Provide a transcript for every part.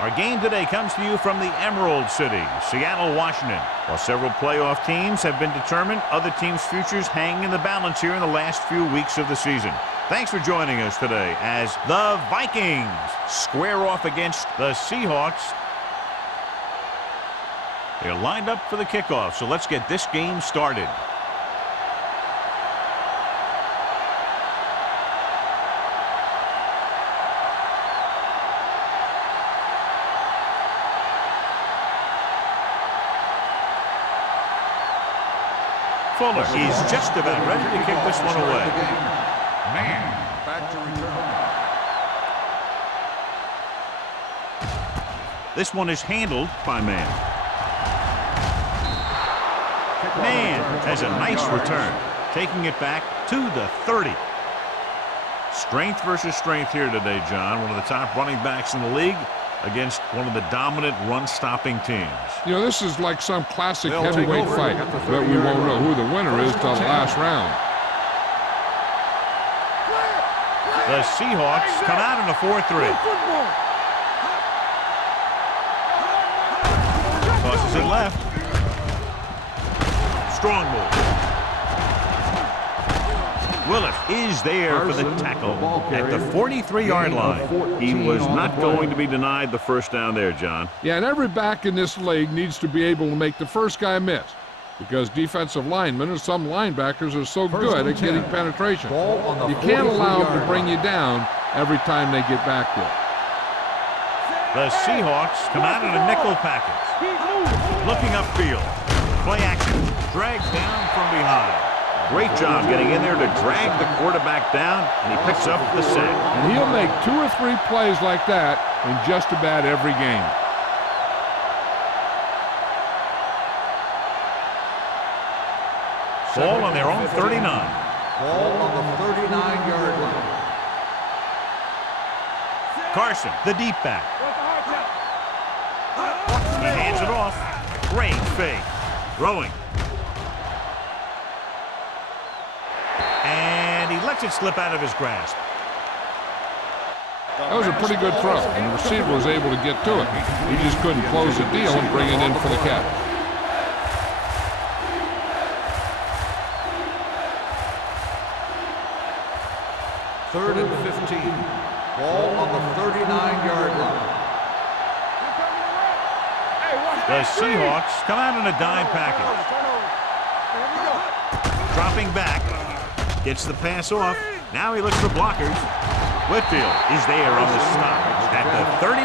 Our game today comes to you from the Emerald City, Seattle, Washington. While several playoff teams have been determined, other teams' futures hang in the balance here in the last few weeks of the season. Thanks for joining us today as the Vikings square off against the Seahawks. They're lined up for the kickoff, so let's get this game started. Fuller is just about ready to kick this one away. Man, back to return. This one is handled by Man. Man has a nice return, taking it back to the 30. Strength versus strength here today, John. One of the top running backs in the league against one of the dominant run-stopping teams. You know, this is like some classic heavyweight fight, but we won't know who the winner is till the last round. The Seahawks come out in a 4-3. Tosses it left. Strong move. Willis is there for the tackle at the 43-yard line. He was not going to be denied the first down there, John. Yeah, and every back in this league needs to be able to make the first guy miss because defensive linemen and some linebackers are so good at getting penetration. You can't allow them to bring you down every time they get back there. The Seahawks come out in a nickel package. Looking upfield. Play action. Drags down from behind. Great job getting in there to drag the quarterback down, and he picks up the sack. And he'll make 2 or 3 plays like that in just about every game. Ball on their own 39. Ball on the 39-yard line. Carson, the deep back. He hands it off. Great fake. Throwing. And he lets it slip out of his grasp. That was a pretty good throw, and the receiver was able to get to it. He just couldn't close the deal and bring it in for the catch. Third and 15. Ball on the 39-yard line. The Seahawks come out in a dime package. Dropping back. Gets the pass off. Now he looks for blockers. Whitfield is there on the stop at the 39.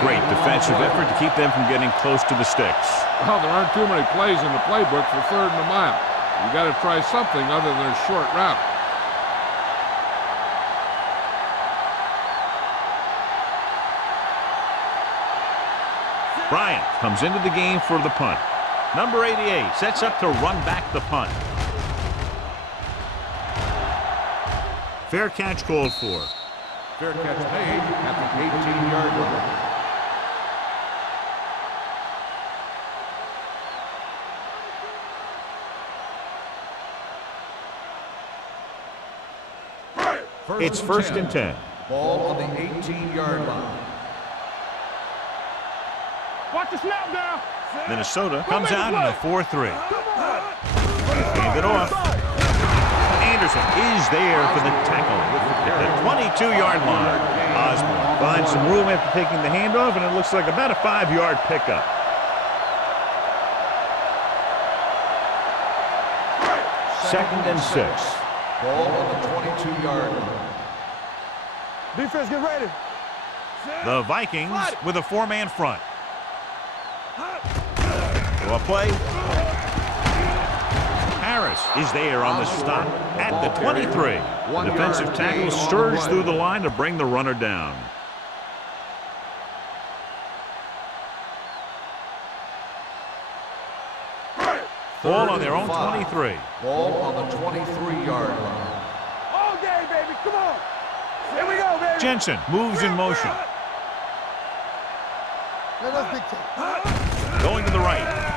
Great defensive effort to keep them from getting close to the sticks. Well, there aren't too many plays in the playbook for 3rd and a mile. You got to try something other than a short route. Bryant comes into the game for the punt. Number 88 sets up to run back the punt. Fair catch called for. Fair catch made at the 18-yard line. It's first and 10. Ball on the 18-yard line. Watch the snap now. Minnesota comes out in a 4-3. Hand it off. Anderson is there for the tackle at the 22-yard line. Osborne finds some room after taking the handoff, and it looks like about a 5-yard pickup. Second and 6. Ball on the 22-yard line. Defense, get ready. The Vikings with a 4-man front. Draw play. Harris is there on the stop at the 23. The defensive tackle stirs through the line to bring the runner down. Ball on their own 23. Ball on the 23-yard line. All day, baby. Come on. Here we go, baby. Jensen moves in motion. Going to the right.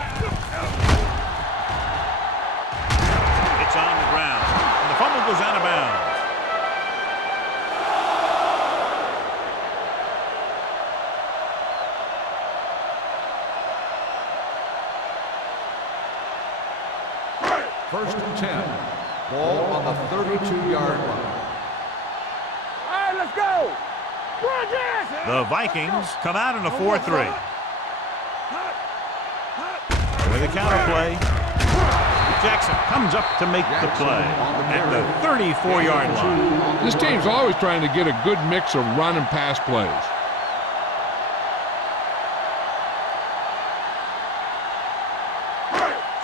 It's on the ground. And the fumble goes out of bounds. First and 10. Ball on the 32-yard line. All right, let's go. The Vikings come out in a 4-3. With a counter play. Jackson comes up to make the play at the 34-yard line. This team's always trying to get a good mix of run and pass plays.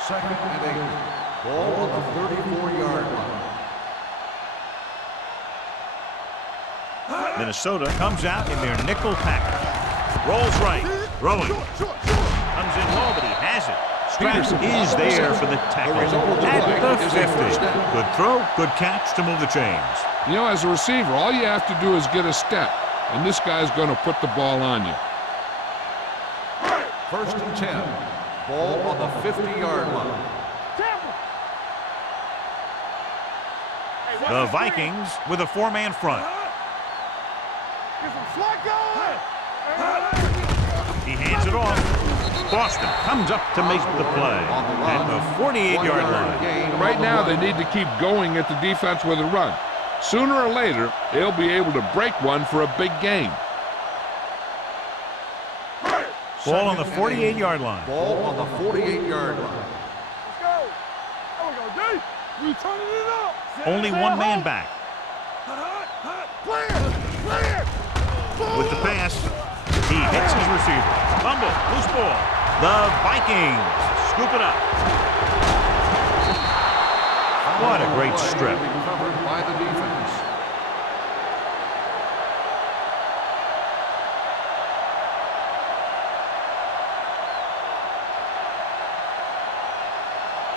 Second and 8. Ball on the 34-yard line. Minnesota comes out in their nickel package. Rolls right. Throwing. Comes in low, but he has it. Straps is there for the tackle at the 50. Good throw, good catch to move the chains. You know, as a receiver, all you have to do is get a step, and this guy's going to put the ball on you. First and 10. Ball on the 50-yard line. The Vikings with a 4-man front. He hands it off. Boston comes up to make the play at the 48-yard line. Right now, they need to keep going at the defense with a run. Sooner or later, they'll be able to break one for a big gain. Ball on the 48-yard line. Ball on the 48-yard line. Let's go. There we go, D. We turning it up. Only one man back. Clear. With the pass, he hits his receiver. Fumble, loose ball. The Vikings scoop it up. What a great strip. Covered by the defense.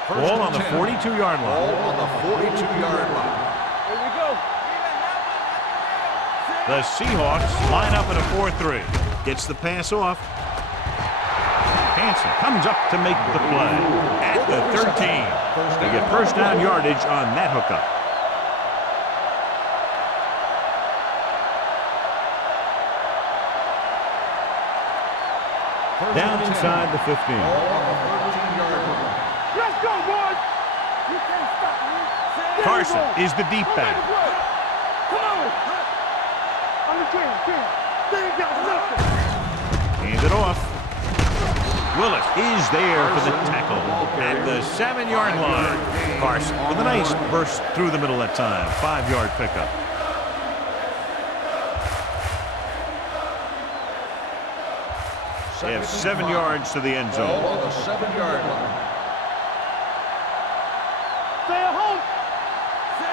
Ball on the 42-yard line. Ball on the 42-yard line. Here we go. The Seahawks line up in a 4-3. Gets the pass off. Hanson comes up to make the play at the 13. They get first down yardage on that hookup. Down inside the 15. Ball on the 13-yard line. Let's go, boys. You can't stop me. Carson is the deep back. Come on. I'm the king. They ain't got nothing. Hand it off. Willis is there for the tackle at the 7-yard line. Carson with a nice burst through the middle that time. 5-yard pickup. They have 7 yards to the end Ball zone. on the 7-yard line. Stay at home.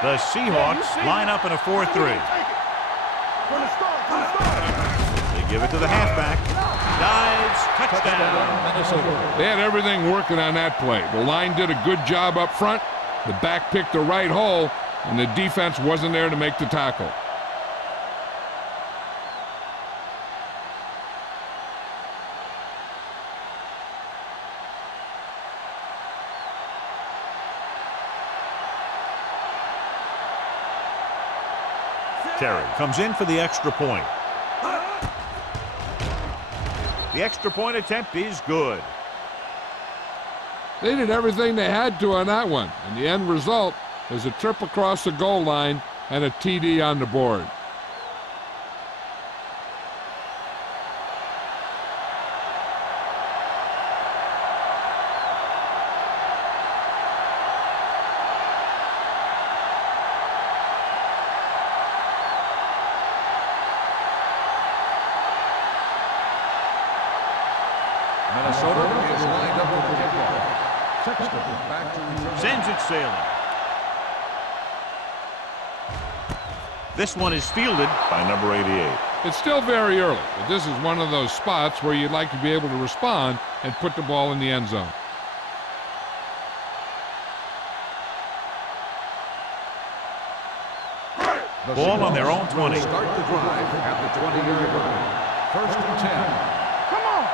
The Seahawks line up in a 4-3. From the start. They give it to the halfback. Dives, touchdown. Minnesota. They had everything working on that play. The line did a good job up front. The back picked the right hole, and the defense wasn't there to make the tackle. Terry comes in for the extra point. The extra point attempt is good. They did everything they had to on that one, and the end result is a trip across the goal line and a TD on the board. Minnesota is lined up with the kickoff. Sexton back to return. Sends it sailing. This one is fielded by number 88. It's still very early, but this is one of those spots where you'd like to be able to respond and put the ball in the end zone. Ball on their own 20. Start the drive at the 20-yard line. First and 10. Come on.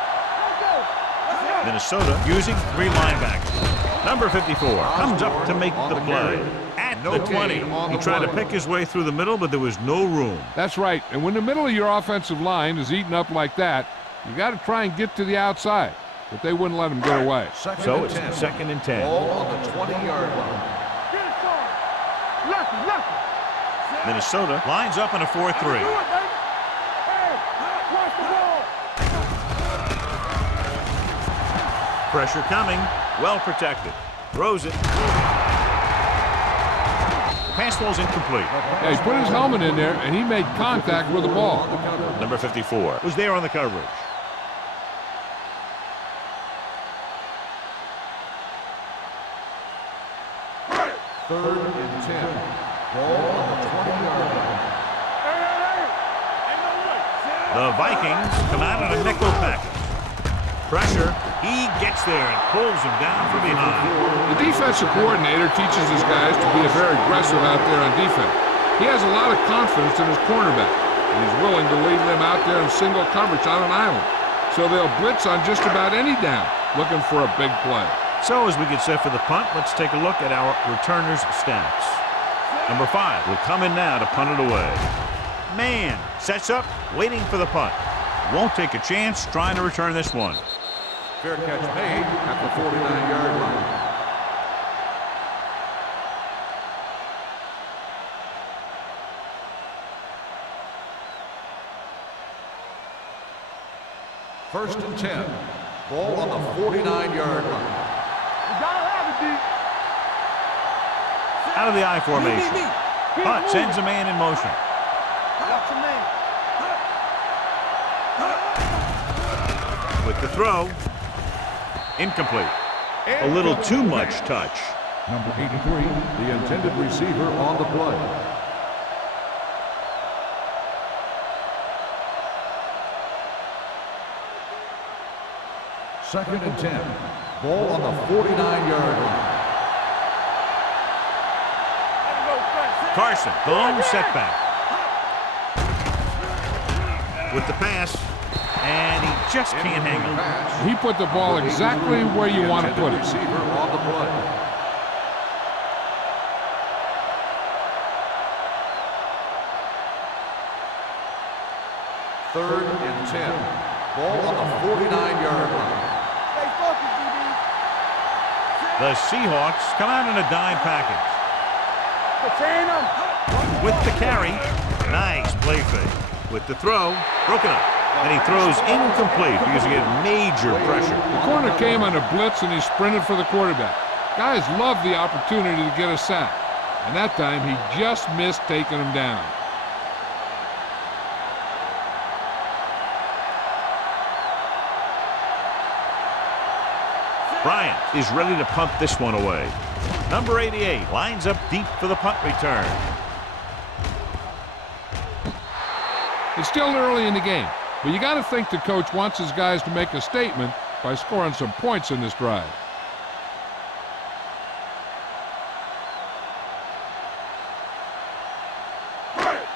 Let's go. Minnesota using 3 linebackers. Number 54 comes up to make the play at the 20. He tried to pick his way through the middle, but there was no room. That's right, and when the middle of your offensive line is eaten up like that, you got to try and get to the outside. but they wouldn't let him get away. So it's 2nd and 10. Ball on the 20-yard line. Get it, son. Left. Minnesota lines up in a 4-3. Do it, baby. Hey, watch the ball. Pressure coming. Well protected. Throws it. Pass ball's incomplete. Yeah, he put his helmet in there, and he made contact with the ball. Number 54 was there on the coverage. Third and 10. Ball on the 20-yard line. The Vikings come out in a nickel package. Pressure. He gets there and pulls him down from behind. The defensive coordinator teaches his guys to be very aggressive out there on defense. He has a lot of confidence in his cornerback, and he's willing to leave them out there in single coverage on an island. So they'll blitz on just about any down, looking for a big play. So as we get set for the punt, let's take a look at our returners' stats. Number 5 will come in now to punt it away. Man sets up, waiting for the punt. Won't take a chance trying to return this one. Fair catch made at the 49-yard line. First and 10. Ball on the 49-yard line. You gotta have it, D. Out of the I formation. Keep Punt moving. sends a man in motion. Watch your man. With the throw. Incomplete. A little too much touch. Number 83, the intended receiver on the play. Second and 10. Ball on the 49-yard line. Carson, the lone setback. With the pass, and he just can't hang on. He put the ball exactly where you want to put it. Receiver on the play. Third and 10. Ball on the 49-yard line. Stay focused, DB. The Seahawks come out in a dime package. Contain him. With the carry, nice play fake. With the throw, broken up. And he throws incomplete because he had major pressure. The corner came on a blitz, and he sprinted for the quarterback. Guys love the opportunity to get a sack. And that time, he just missed taking him down. Bryant is ready to punt this one away. Number 88 lines up deep for the punt return. It's still early in the game, but you got to think the coach wants his guys to make a statement by scoring some points in this drive.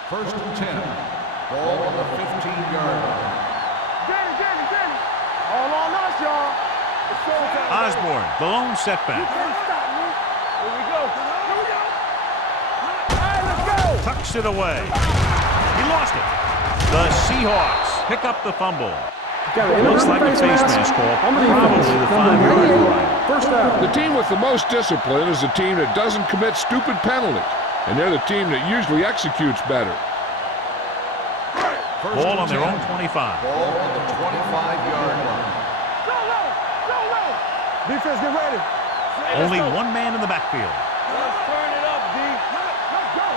First and 10. Ball on the 15-yard line. Get it. All on us, y'all. It's showtime. Osborne, the lone You setback. can't stop me. Here we go. All right, let's go. Tucks it away. He lost it. The Seahawks pick up the fumble. Looks like a face mask call, probably the 5-yard line. First down. The team with the most discipline is the team that doesn't commit stupid penalties, and they're the team that usually executes better. First Ball and on their 10. own 25. Ball on the 25-yard line. Go low. Defense, get ready. Only one man in the backfield. Let's turn it up, D. Let's go.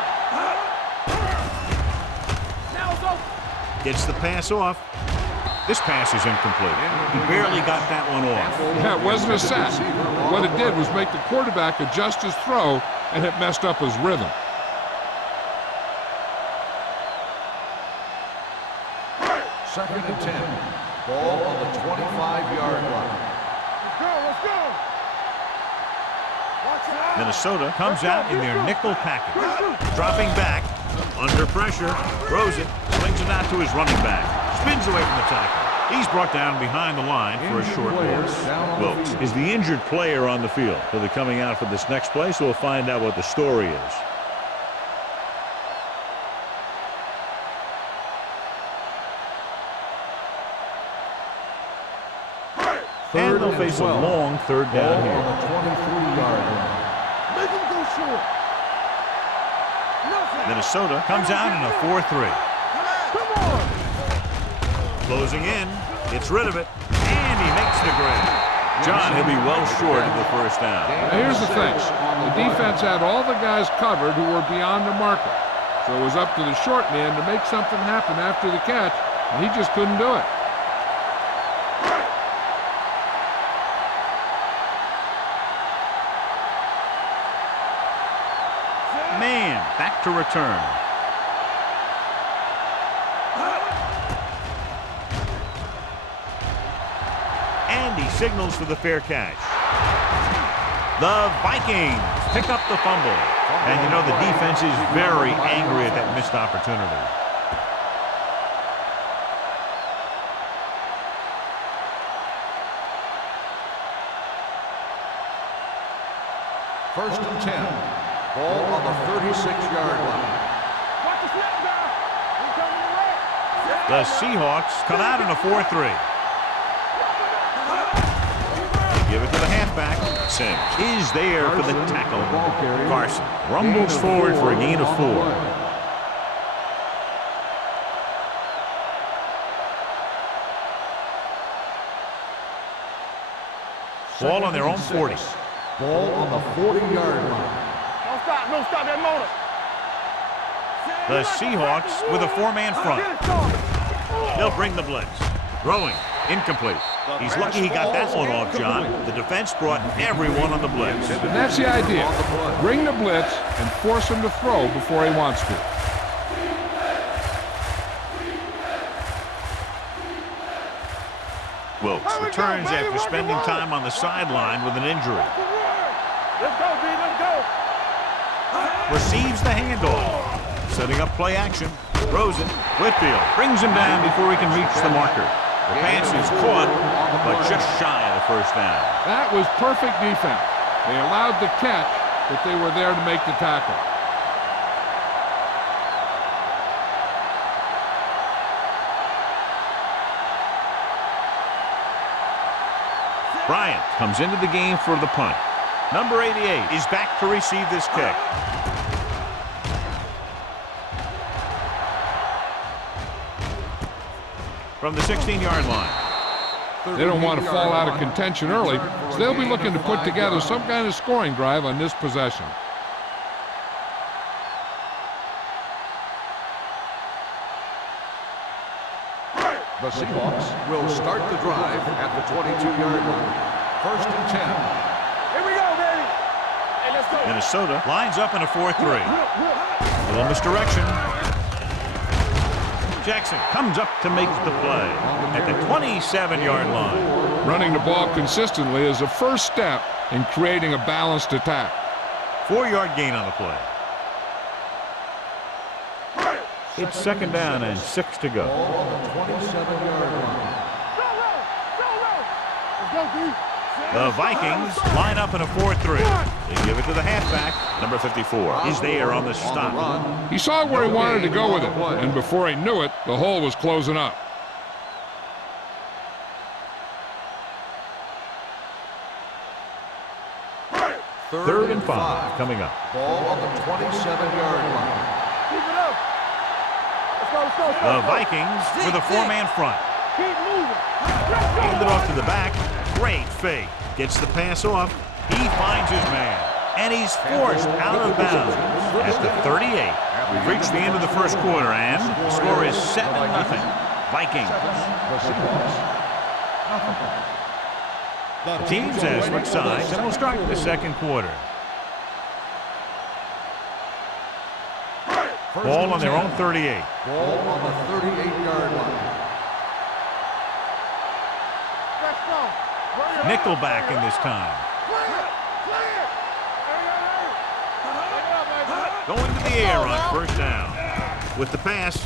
Now it's over. Gets the pass off. This pass is incomplete. He barely got that one off. That wasn't a sack. What it did was make the quarterback adjust his throw, and it messed up his rhythm. Second and 10. Ball on the 25-yard line. Let's go. Watch out. Minnesota comes out in their nickel package. Dropping back, under pressure, throws it, swings it out to his running back. Spins away from the tackle. He's brought down behind the line for a short loss. Wilkes is the injured player on the field. He'll be coming out for this next play, so we'll find out what the story is. And they'll face a long third down Ball here. on the 23-yard line. Make him go short. Nothing. Minnesota comes out in a 4-3. Come on. Closing in, gets rid of it, and he makes the grab. John, he'll be well short of the first down. Now, here's the thing. The defense had all the guys covered who were beyond the marker. So it was up to the short man to make something happen after the catch, and he just couldn't do it. Man, back to return. And he signals for the fair catch. The Vikings pick up the fumble. And you know the defense is very angry at that missed opportunity. First and 10. Ball on the 36-yard line. Watch the snap, guy. He's coming to right. The Seahawks come out in a 4-3. They give it to the halfback. Sims is there for the tackle. Carson rumbles forward for a gain of 4. Ball on their own 40. Ball on the 40-yard line. Don't stop. Don't stop that motor. The Seahawks with a 4-man front. Get it started. They'll bring the blitz. Throwing. Incomplete. He's lucky he got that one off, John. The defense brought everyone on the blitz. And that's the idea. Bring the blitz and force him to throw before he wants to. Wilkes returns after spending time on the sideline with an injury. Let's go, B. Let's go. Receives the handoff. Setting up play action. Throws it. Whitfield brings him down before he can reach the marker. The pass is caught, but just shy of the first down. That was perfect defense. They allowed the catch, but they were there to make the tackle. Bryant comes into the game for the punt. Number 88 is back to receive this kick. From the 16-yard line. They don't want to fall out of contention early, so they'll be looking to put together some kind of scoring drive on this possession. The Seahawks will start the drive at the 22-yard line. First and 10. Here we go, baby. Hey, let's go. Minnesota lines up in a 4-3. Little misdirection. Jackson comes up to make the play at the 27-yard line. Running the ball consistently is the first step in creating a balanced attack. 4-yard gain on the play. It's second down and 6 to go. Ball on the 27-yard line. Let's go, B. The Vikings line up in a 4-3. They give it to the halfback. Number 54 is there on the stop. He saw where he wanted to go with it, and before he knew it, the hole was closing up. Third and 5 coming up. Ball on the 27-yard line. Keep it up. Let's go, let's go, let's go. The Vikings with a 4-man front. Keep moving. Let's go. Hand it off to the back. Great fake. Gets the pass off. He finds his man. And he's forced out of bounds at the 38. We've reached the end of the first quarter, and the score is 7-0. Vikings. The Seahawks. The teams have switched sides, and we'll start the second quarter. Ball on their own 38. Ball on the 38-yard line. Let's go. Nickelback in this time. Going to the air on first down. With the pass.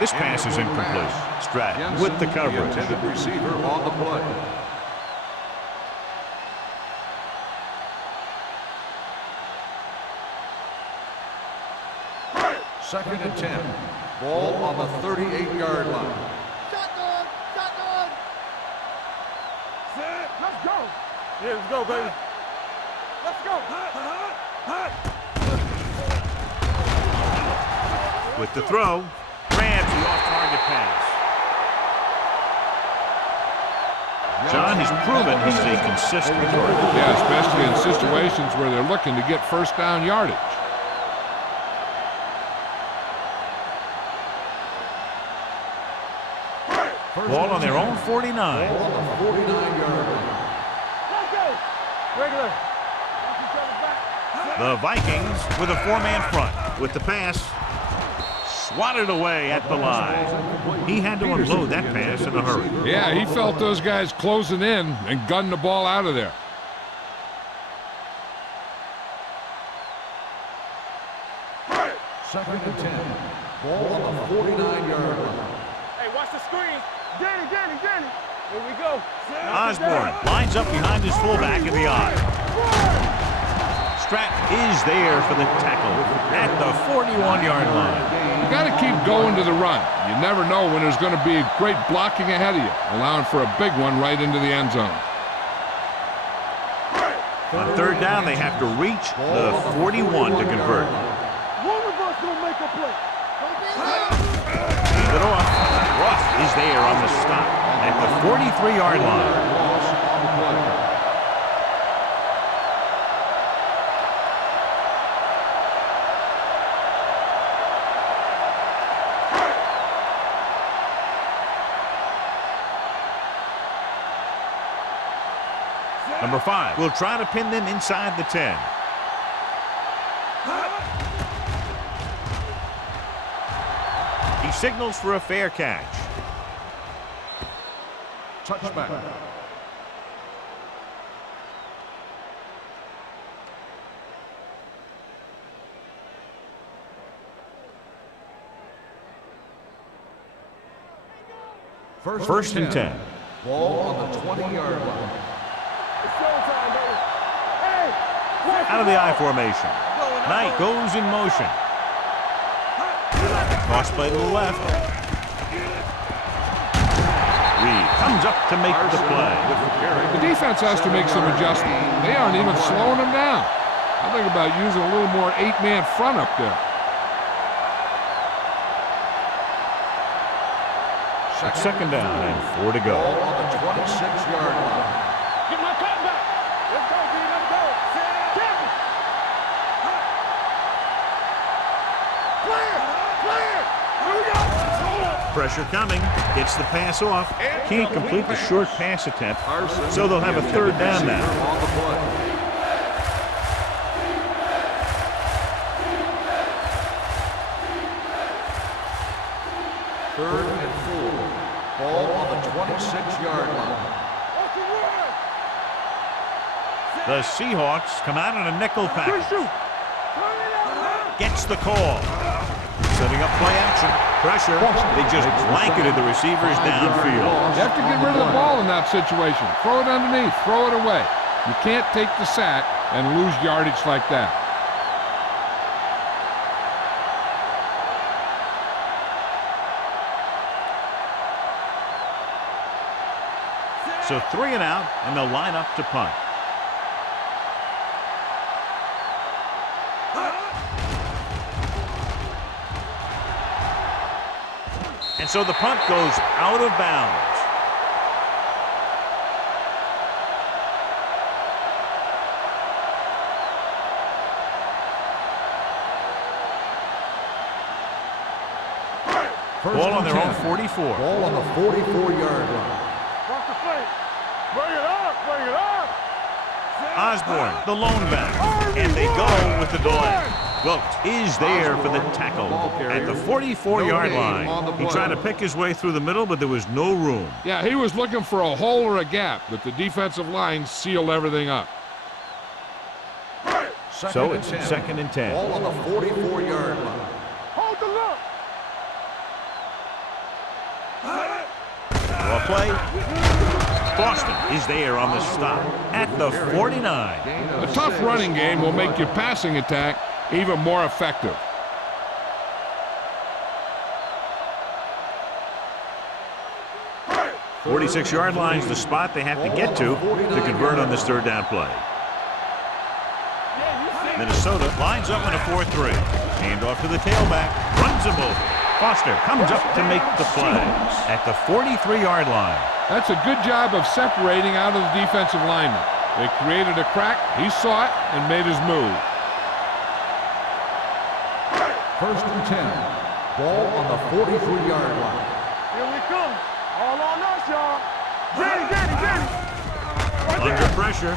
This pass is incomplete. Stratton with the coverage. Intended receiver on the play. Second and 10. Ball on the 38-yard line. Shotgun. Shotgun. Go. Yeah, let's go, baby. Let's go. With the throw, grabs the off-target pass. John has proven he's a consistent target. Yeah, especially in situations where they're looking to get first down yardage. Ball on their own 49. Ball on the 49-yard line. Let's go. Regular. The Vikings with a four-man front. With the pass, swatted away at the line. He had to unload that pass in a hurry. Yeah, he felt those guys closing in and gunned the ball out of there. Second and 10. Ball on the 49-yard line. Hey, watch the screen. Danny. Here we go. Osborne lines up behind his fullback in the eye. Stratton is there for the tackle at the 41-yard line. You got to keep going to the run. You never know when there's going to be great blocking ahead of you, allowing for a big one right into the end zone. On third down, they have to reach the 41 to convert. One of us will make a play. Hand it off. Ruff is there on the stop at the 43-yard line. Loss on the play. Number 5 will try to pin them inside the 10. He signals for a fair catch. Touchback. First and 10. Ball on the 20-yard line. It's showtime, baby. Hey. Out of the I formation. Knight goes in motion. Cross play to the left. Reed comes up to make the play. The defense has to make some adjustments. They aren't even slowing them down. I think about using a little more 8-man front up there. Second down and 4 to go. Ball on the 26-yard line. Get my cut back. Let's go, D. Let's go. Champion. Clear. Here we go. Pressure coming. Gets the pass off. Can't complete the short pass attempt, so they'll have a third down now. On the play. Third and 4. Ball on the 26-yard line. The Seahawks come out in a nickel Good package. shoot. Gets the call. Setting up play action. Pressure. They just blanketed the receivers downfield. You have to get rid of the ball in that situation. Throw it underneath. Throw it away. You can't take the sack and lose yardage like that. So 3 and out, and they'll line up to punt. And so the punt goes out of bounds. Ball on their own 44. Ball on the 44-yard line. Watch the play. Bring it up. Osborne, the lone back. And they go with the delay. Wilkes is there for the tackle at the 44-yard line. He tried to pick his way through the middle, but there was no room. Yeah, he was looking for a hole or a gap, but the defensive line sealed everything up. So it's second and 10. Ball on the 44-yard line. Hold the look. Well play. Boston is there on the stop at the 49. A tough running game will make your passing attack even more effective. 46-yard line is the spot they have to get to convert on this third down play. Minnesota lines up in a 4-3. Hand off to the tailback. Runs him over. Foster comes up to make the play at the 43-yard line. That's a good job of separating out of the defensive lineman. They created a crack, he saw it, and made his move. First and 10. Ball on the 43-yard line. Here we come. All on us, y'all. Get it. Right Under there. pressure.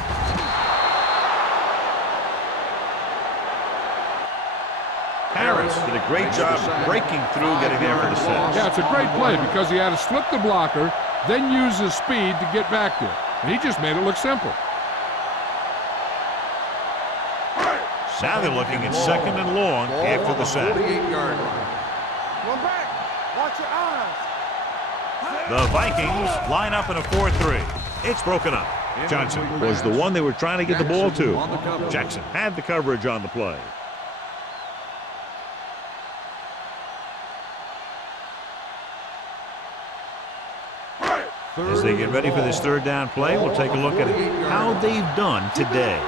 Harris did a great job breaking through, getting there for the sack. Yeah, it's a great play because he had to slip the blocker, then use his speed to get back there. And he just made it look simple. Now they're looking at second and long after the sack. 48-yard line. One back. Watch your eyes. The Vikings line up in a 4-3. It's broken up. Johnson was the one they were trying to get the ball to. Jackson had the coverage on the play. As they get ready for this third down play, we'll take a look at how they've done today.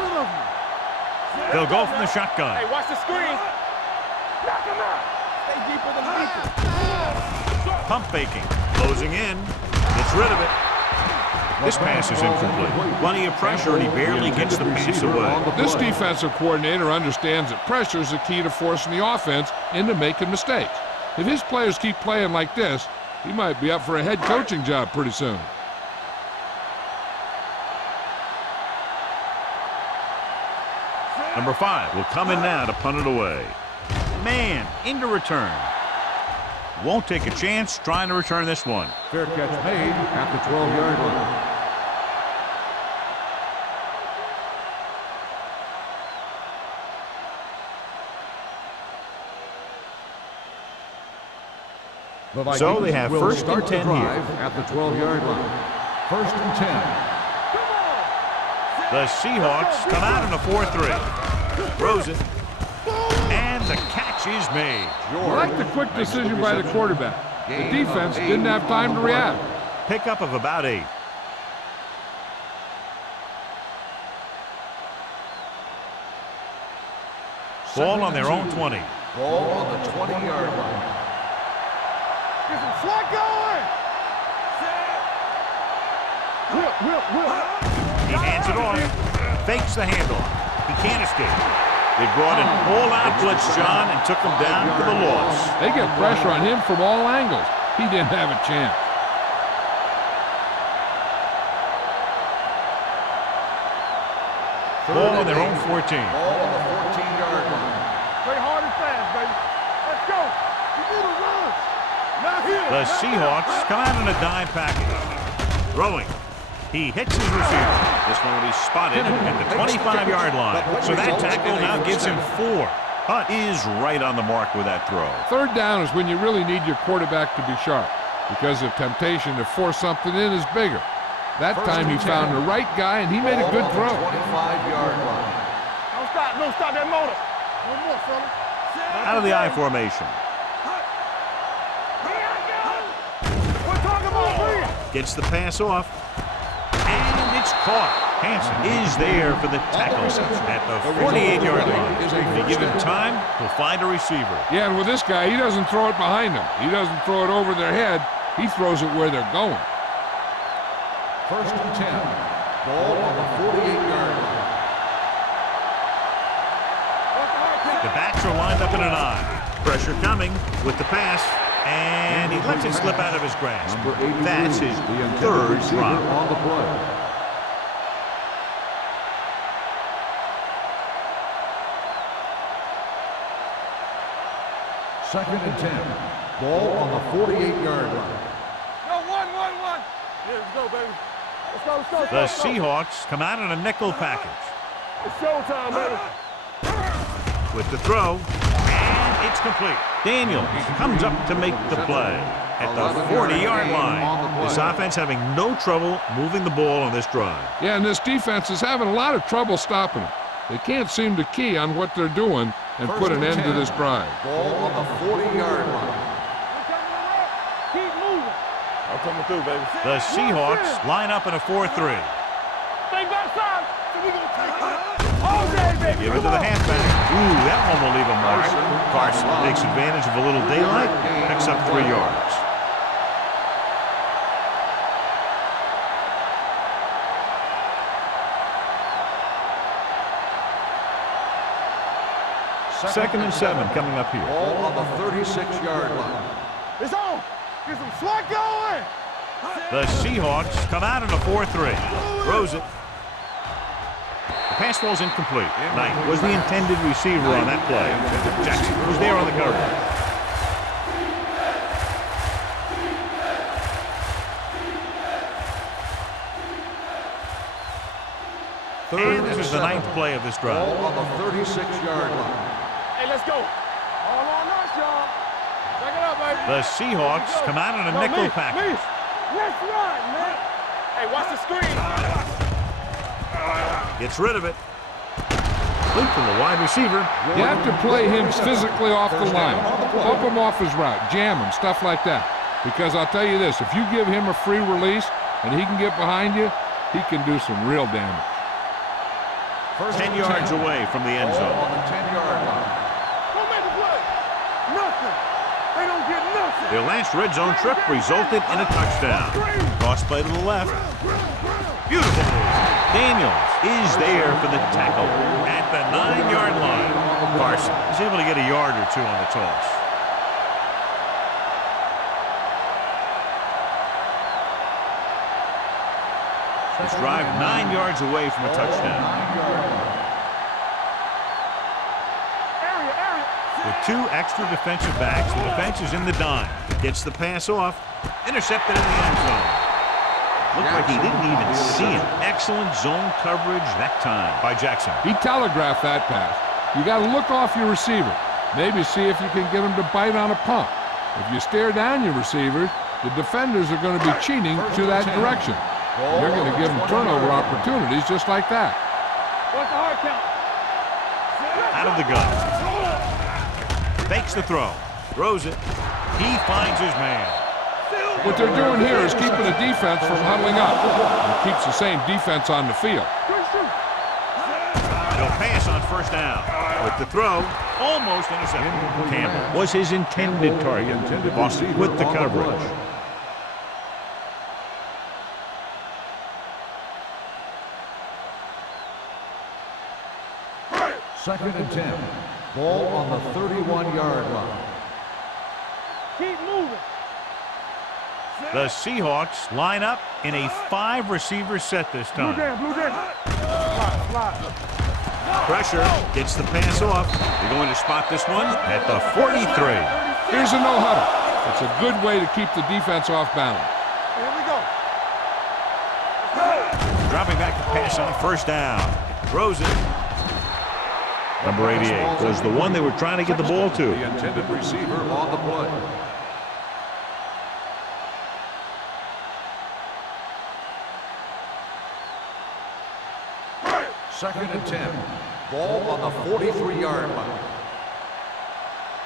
They'll go from the shotgun. Hey, watch the screen. Knock him out. Stay deeper than deeper. Pump faking. Closing in. Gets rid of it. This pass is incomplete. Plenty of pressure, and he barely gets the pass away. This defensive coordinator understands that pressure is the key to forcing the offense into making mistakes. If his players keep playing like this, he might be up for a head coaching job pretty soon. Number 5 will come in now to punt it away. Man into return. Won't take a chance trying to return this one. Fair catch made at the 12-yard line. So they have first and 10 here. At the 12-yard line. First and 10. The Seahawks come out in a 4-3. Throws it. And the catch is made. I like the quick decision by the quarterback. The defense didn't have time to react. Pickup of about 8. Ball on their own 20. Ball on the 20-yard line. Get some slack going. Whip. He hands it off. Fakes the handoff. He can't escape. They brought an all-out blitz, John, and took him down for the loss. They get pressure on him from all angles. He didn't have a chance. Ball on their own 14. Ball on the 14-yard line. Play hard and fast, baby. Let's go. You need a run. Not here. The Seahawks come out in a dime package. Throwing. He hits his receiver. This one will be spotted at the 25-yard line. So that tackle now gives him 4. Hunt is right on the mark with that throw. Third down is when you really need your quarterback to be sharp because the temptation to force something in is bigger. That time he found the right guy, and he made a good throw. 25-yard line. Don't stop that motor. One more, fella. Out of the I formation. We're talking about bring it. Gets the pass off. And it's caught. Hansen is there for the tackle at the 48-yard line. If you give him time, he'll find a receiver. Yeah, and with this guy, he doesn't throw it behind them. He doesn't throw it over their head. He throws it where they're going. First and 10. Ball on the 48-yard line. The backs are lined up in an I. Pressure coming with the pass. And he lets it slip out of his grasp. That's his third drop. On the play. Second and 10. Ball on the 48-yard line. No, one. Here, let's go, baby. Let's go. The Seahawks come out in a nickel package. It's showtime, baby. With the throw, and it's complete. Daniels comes up to make the play at the 40-yard line. This offense having no trouble moving the ball on this drive. Yeah, and this defense is having a lot of trouble stopping them. They can't seem to key on what they're doing and put an end to this drive. Ball on the 40-yard line. Keep moving. coming through, baby. The Seahawks line up in a 4-3. Stay backside. So we gonna take it all day, baby. Give it to the halfback. Ooh, that one will leave a mark. Carson takes advantage of a little daylight, picks up 3 yards. Second and 7 coming up here. Ball on the 36-yard line. It's on. Get some swag going. The Seahawks come out in a 4-3. Throws it. The pass ball's incomplete. Knight was the intended receiver on that play. Jackson was there on the coverage. And this is the 9th play of this drive. Ball on the 36-yard line. Hey, let's go. All on us, y'all. Back it up, baby. The Seahawks come out in a nickel package. Let's run, man. Hey, watch the screen. Gets rid of it. Loop to the wide receiver. You have to play him physically off the line. Bump him off his route, jam him, stuff like that. Because I'll tell you this, if you give him a free release and he can get behind you, he can do some real damage. 10 yards away from the end zone. On the 10-yard line. Don't make a play. Nothing. They don't get nothing. Their last red zone trip resulted in a touchdown. Cross play to the left. Beautiful. Daniels is there for the tackle at the 9-yard line. Carson is able to get a yard or 2 on the toss. This drive 9 yards away from a touchdown. With 2 extra defensive backs, the defense is in the dime. Gets the pass off. Intercepted in the end zone. Looked like he didn't even see him. Excellent zone coverage that time by Jackson. He telegraphed that pass. You got to look off your receiver. Maybe see if you can get him to bite on a pump. If you stare down your receivers, the defenders are going to be cheating to that direction. You're going to give them turnover opportunities just like that. What's the hard count? Out of the gun. Fakes the throw. Throws it. He finds his man. What they're doing here is keeping the defense from huddling up. It keeps the same defense on the field. He'll pass on first down. With the throw, almost intercepted. Campbell was his intended target. Boston with the coverage. Second and 10. Ball on the 31-yard line. Keep moving. The Seahawks line up in a 5-receiver set this time. Blue down. Slide. Pressure gets the pass off. They're going to spot this one at the 43. Here's a no-huddle. It's a good way to keep the defense off balance. Here we go. Dropping back to pass on first down. Throws it. Number 88 was the one they were trying to get the ball to. The intended receiver on the play. Second and 10. Ball on the 43-yard line.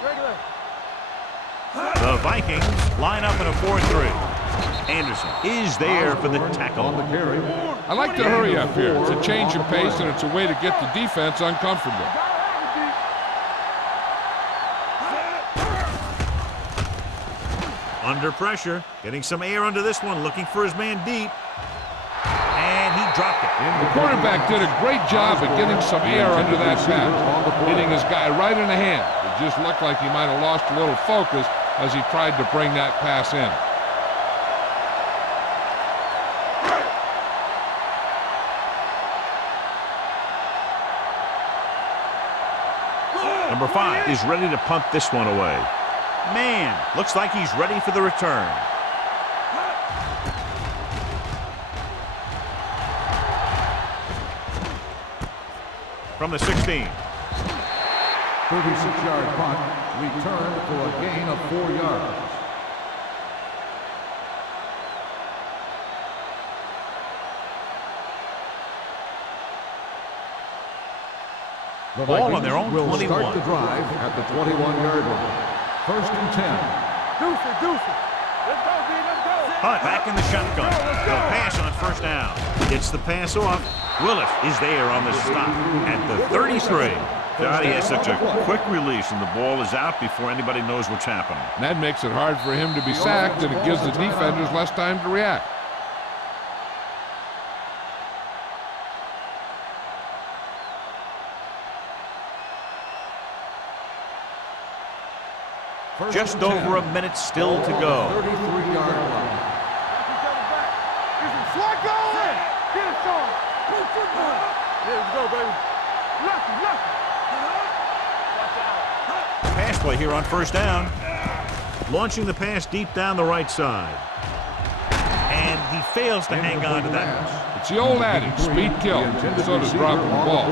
Regular. The Vikings line up in a 4-3. Anderson is there for the tackle. On the carry. I like to hurry up here. It's a change of pace, and it's a way to get the defense uncomfortable. Under pressure, getting some air under this one, looking for his man deep. And he dropped it. The quarterback did a great job of getting some air under that pass, hitting his guy right in the hand. It just looked like he might have lost a little focus as he tried to bring that pass in. Number 5 is ready to punt this one away. Man, looks like he's ready for the return. From the 16. 36-yard punt, returned for a gain of 4 yards. The Ball on their own will 21. start the drive at the 21-yard line. First and 10. Deuce it. Let's go, B. Let's go. Hunt back in the shotgun. They'll pass on first down. Gets the pass off. Willis is there on the stop at the 33. God, he has such a quick release, and the ball is out before anybody knows what's happening. That makes it hard for him to be sacked, and it gives the defenders less time to react. Just over a minute still to go. 33-yard line. Slide going! Get it, Sean! Good football! There we go, baby. Lucky. Pass play here on first down. Launching the pass deep down the right side. And he fails to hang on to that. It's the old adage, speed kills, and so does dropping the ball.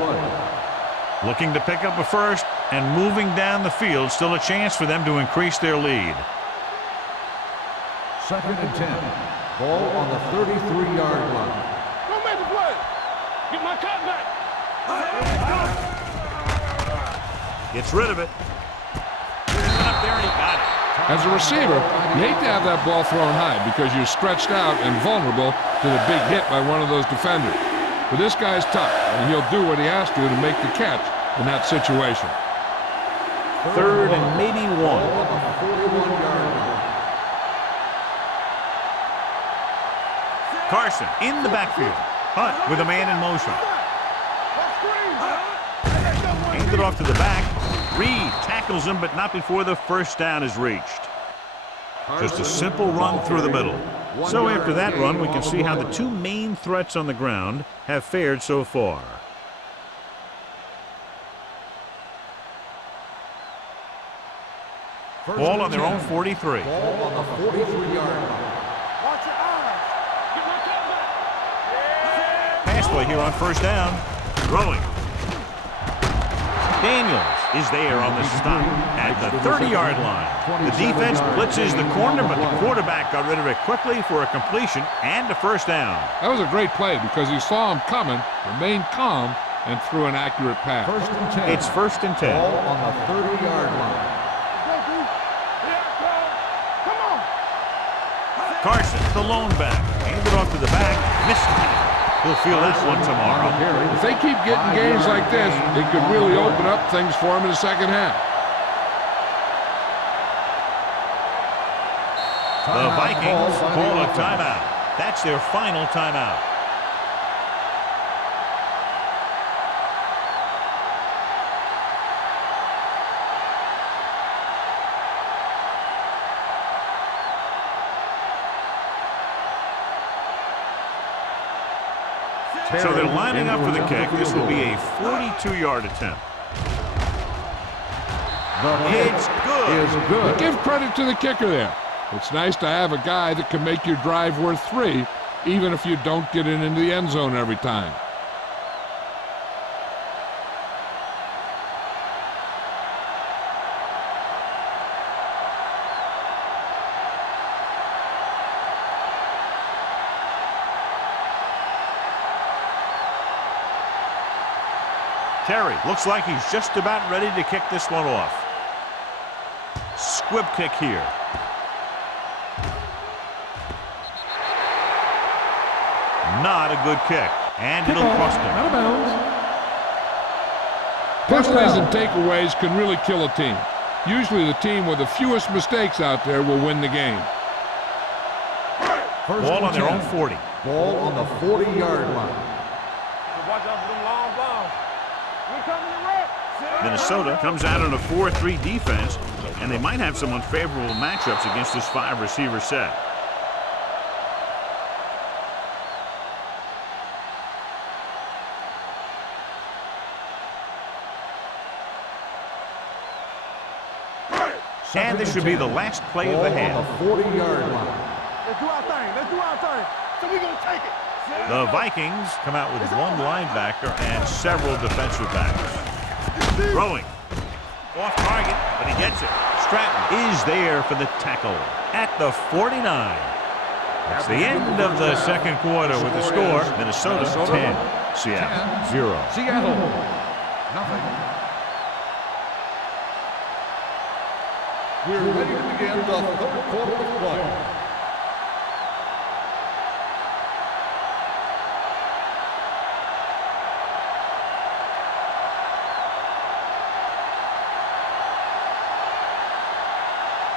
Looking to pick up a first and moving down the field. Still a chance for them to increase their lead. 2nd and 10. Ball on the 33-yard line. Don't make the play. Get my cut back. Gets rid of it. Went up there and he got it. As a receiver, you hate to have that ball thrown high because you're stretched out and vulnerable to the big hit by one of those defenders. But this guy's tough, and he'll do what he has to make the catch in that situation. 3rd and maybe 1. Ball on the 41-yard line. Carson in the backfield. Hunt with a man in motion. Handed off to the back. Reed tackles him, but not before the first down is reached. Just a simple run through the middle. So after that run, we can see how the two main threats on the ground have fared so far. Ball on their own 43. Ball on the 43-yard line. Watch your eyes. Get my cut back. Pass play here on first down. Throwing. Daniels is there on the stop at the 30-yard line. The defense blitzes the corner, but the quarterback got rid of it quickly for a completion and a first down. That was a great play because he saw him coming, remained calm, and threw an accurate pass. 1st and 10. It's 1st and 10. Ball on the 30-yard line. Come on. Carson, the lone back, handed off to the back, missed it. He'll feel that one tomorrow. If they keep getting games like this, it could really open up things for him in the second half. The Vikings call a timeout. That's their final timeout. So they're lining up for the kick. This will be a 42-yard attempt. It's good. Give credit to the kicker there. It's nice to have a guy that can make your drive worth 3, even if you don't get it into the end zone every time. Terry looks like he's just about ready to kick this one off. Squib kick here. Not a good kick, and it'll cost him. Out of bounds. Penalties and takeaways can really kill a team. Usually the team with the fewest mistakes out there will win the game. Ball on their own 40. Ball on the 40-yard line. Watch out for them long balls. We're coming to rep. Minnesota comes out on a 4-3 defense, and they might have some unfavorable matchups against this 5-receiver set. And this should be the last play of the half. Ball on the 40-yard line. Let's do our thing. Let's do our thing. So we're going to take it. The Vikings come out with one linebacker and several defensive backs. Throwing. Off target, but he gets it. Stratton is there for the tackle at the 49. That's the end of the second quarter with the score. Minnesota 10, Seattle 0. Seattle, nothing. We're ready to begin the third quarter of play.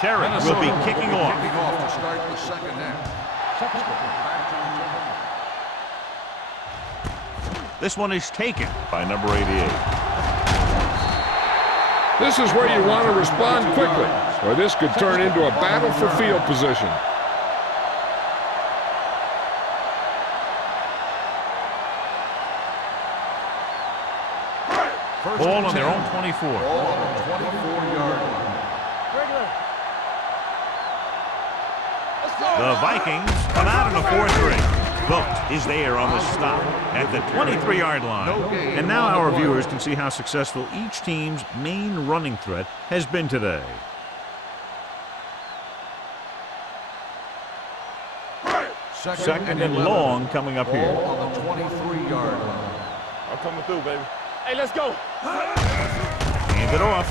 Terry will be kicking off. Kicking off to start the second half. Back to return. This one is taken by number 88. This is where you want to respond quickly, or this could turn into a battle for field position. Ball on their own 24. Ball on the 24-yard line. The Vikings come out in a 4-3. Vogt is there on the stop at the 23-yard line. And now our viewers can see how successful each team's main running threat has been today. Second and long coming up here. Ball on the 23-yard line. I'm coming through, baby. Hey, let's go. Hand it off.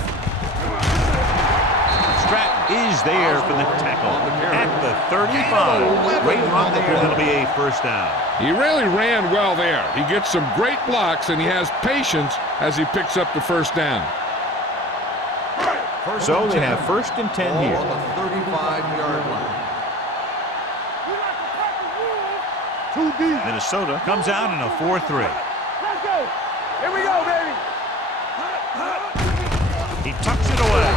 Stratton is there for the tackle at the 35. Great run there. That'll be a first down. He really ran well there. He gets some great blocks, and he has patience as he picks up the first down. So they have first and 10 here. Ball on the 35-yard line. Too deep. Minnesota comes out in a 4-3. Let's go. Here we go, baby. He tucks it away.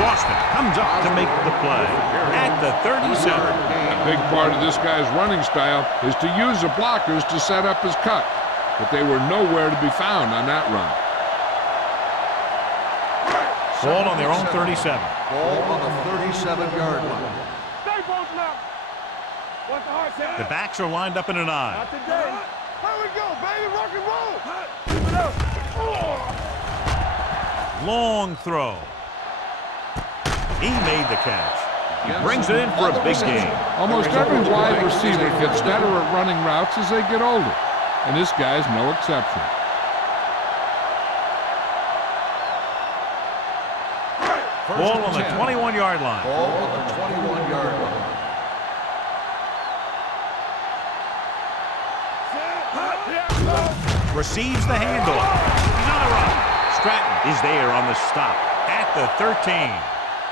Boston comes up to make the play at the 37. A big part of this guy's running style is to use the blockers to set up his cut, but they were nowhere to be found on that run. Ball on their own 37. Ball on the 37-yard line. Stay both now. What's the heart say? The backs are lined up in an I. Not today. Here we go, baby. Rock and roll. Keep it up. Long throw. He made the catch. He brings it in for a big game. Almost every wide receiver gets better at running routes as they get older, and this guy's no exception. Ball on the 21-yard line. Ball on the 21-yard line. Receives the handoff. He's on the run. Stratton is there on the stop at the 13.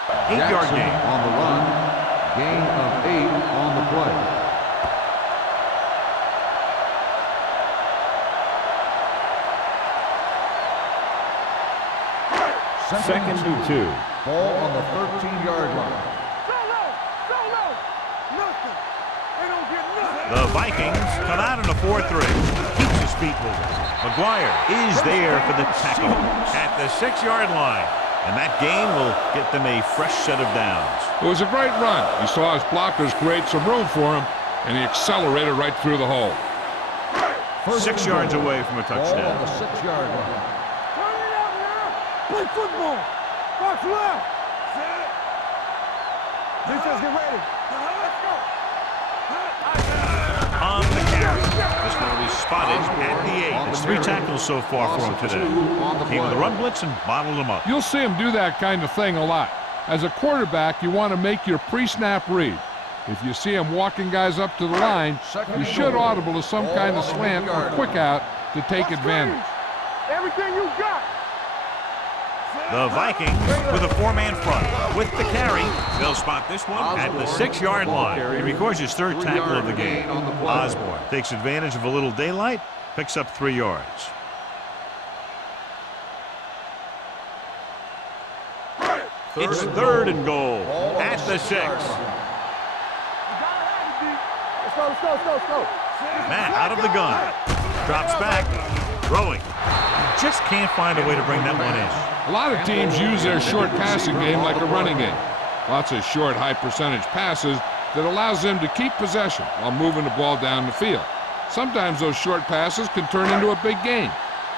8-yard gain. On the run. Gain of 8 on the play. Second and 2. Ball on the 13-yard line. Solo. Nothing. They don't get nothing. The Vikings come out in a 4-3. Keeps his feet moving. McGuire is there for the tackle at the 6-yard line. And that gain will get them a fresh set of downs. It was a great run. He saw his blockers create some room for him, and he accelerated right through the hole. 6 yards away from a Ball on touchdown. the 6-yard line. Turn it out now. Play football. Box left. Defense, get ready. Let's go. On the carry. This one will be spotted at the 8. It's 3 tackles so far for him today. Came with a run blitz and bottled him up. You'll see him do that kind of thing a lot. As a quarterback, you want to make your pre-snap read. If you see him walking guys up to the line, you should audible to some kind of slant or quick out to take advantage. Everything you got. The Vikings with a 4-man front. With the carry, they'll spot this one at the 6-yard line. He records his 3rd tackle of the game. Osborne takes advantage of a little daylight, picks up 3 yards. It's 3rd and goal at the 6. Let's go. Matt out of the gun. Drops back. Throwing. Just can't find a way to bring that one in. A lot of teams use their short passing game like a running game. Lots of short, high-percentage passes that allows them to keep possession while moving the ball down the field. Sometimes those short passes can turn into a big game.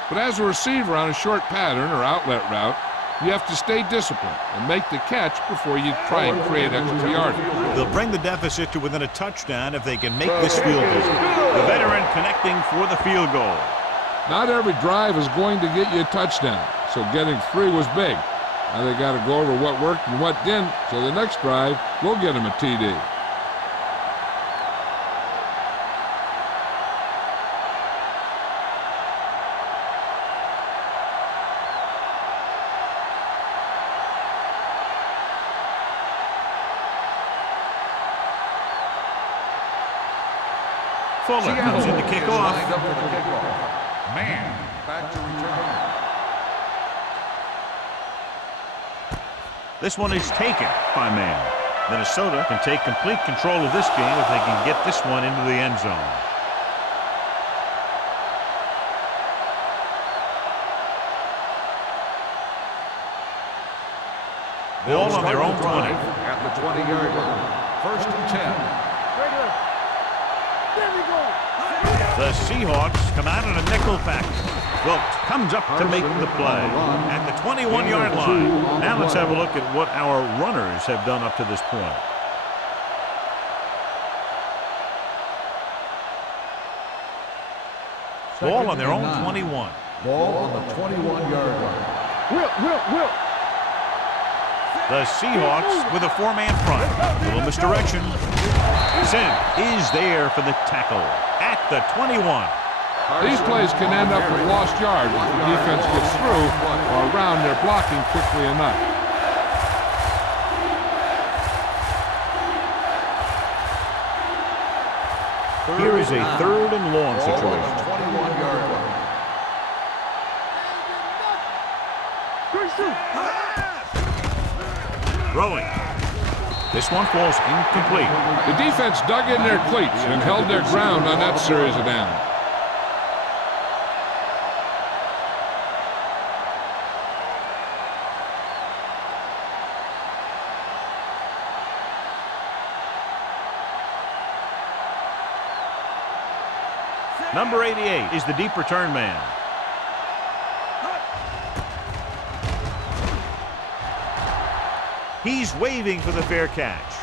But as a receiver on a short pattern or outlet route, you have to stay disciplined and make the catch before you try and create extra yardage. They'll bring the deficit to within a touchdown if they can make this field goal. The veteran connecting for the field goal. Not every drive is going to get you a touchdown, so getting 3 was big. Now they got to go over what worked and what didn't, so the next drive will get them a TD. Fuller comes in to kick off. Lined up for the kickoff. Man back to return. This one is taken by Man. Minnesota can take complete control of this game if they can get this one into the end zone. Ball on their own 20. At the 20-yard line. 1st and 10. There we go. The Seahawks come out in a nickel package. Wilt comes up to make the play at the 21-yard line. Now let's have a look at what our runners have done up to this point. Ball on their own 21. Ball on the 21-yard line. Will. The Seahawks with a four-man front. Little misdirection. Sin is there for the tackle at the 21. These plays can end up with lost yards if the defense gets through or around their blocking quickly enough. Here is a 3rd and long situation. 21-yard line. Throwing. This one falls incomplete. The defense dug in their cleats and held their ground on that series of downs. Number 88 is the deep return man. He's waving for the fair catch.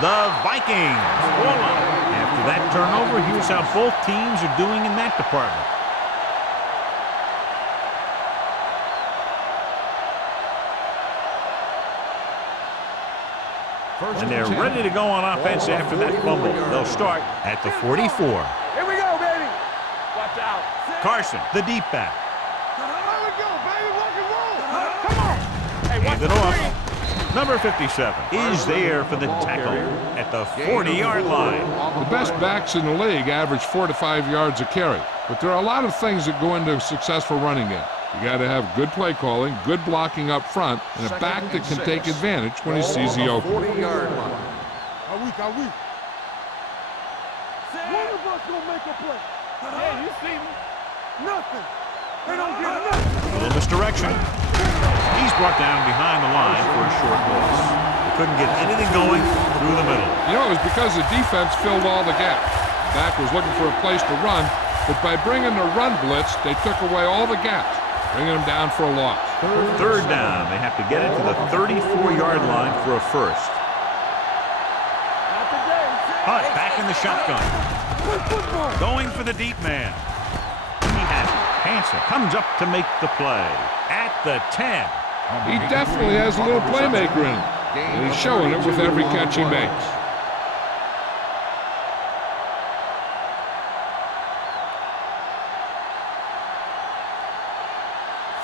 The Vikings fallen. After that turnover, here's how both teams are doing in that department. And they're ready to go on offense after that fumble. They'll start at the 44. Here we go, baby. Watch out. Carson, the deep back. Here we go, baby. Rock and roll. Come on. Hey, watch Hand it off. Number 57 is there for the tackle at the 40-yard line. The best backs in the league average 4 to 5 yards a carry, but there are a lot of things that go into a successable running game. You got to have good play calling, good blocking up front, and a back that can take advantage when he sees the opening. 40-yard line. Are we? One of us gonna make a play. Yeah, you see me? Nothing. They don't get nothing. A little misdirection. He's brought down behind the line for a short loss. They couldn't get anything going through the middle. You know, it was because the defense filled all the gaps. The back was looking for a place to run, but by bringing the run blitz, they took away all the gaps, bringing them down for a loss. 3rd down. They have to get it to the 34-yard line for a first. Hunt back in the shotgun. Going for the deep man. He has it. Hansen comes up to make the play at the 10. He definitely has a little playmaker in him, and he's showing it with every catch he makes.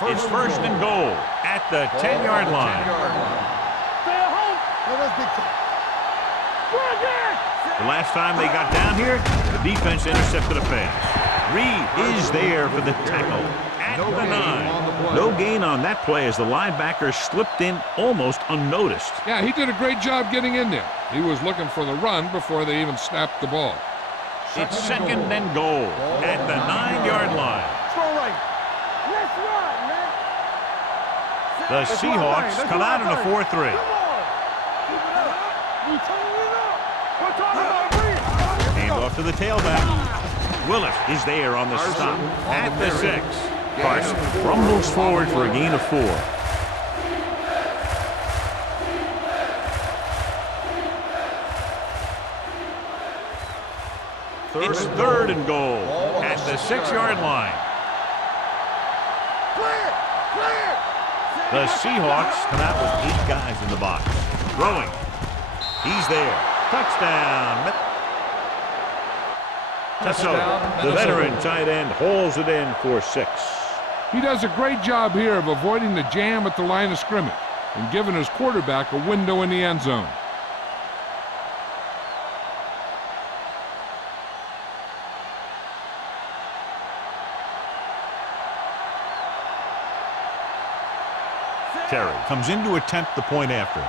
It's 1st and goal at the 10-yard line. Stay at home. No, that's big time. The last time they got down here, the defense intercepted a pass. Reed is there for the tackle at the 9. No gain on that play as the linebacker slipped in almost unnoticed. Yeah, he did a great job getting in there. He was looking for the run before they even snapped the ball. It's 2nd and goal at the 9-yard line. Throw right. Let's ride, man. The Seahawks come out in a 4-3. Come on. Keep it up. We turn it up. We're talking about Reed. Hand off to the tailback. Willett is there on the stop at the 6. Carson rumbles forward for a gain of 4. It's 3rd and goal at the 6-yard line. Clear. The Seahawks come out with 8 guys in the box. Throwing. He's there. Touchdown. So the veteran tight end hauls it in for 6. He does a great job here of avoiding the jam at the line of scrimmage and giving his quarterback a window in the end zone. Terry comes in to attempt the point after.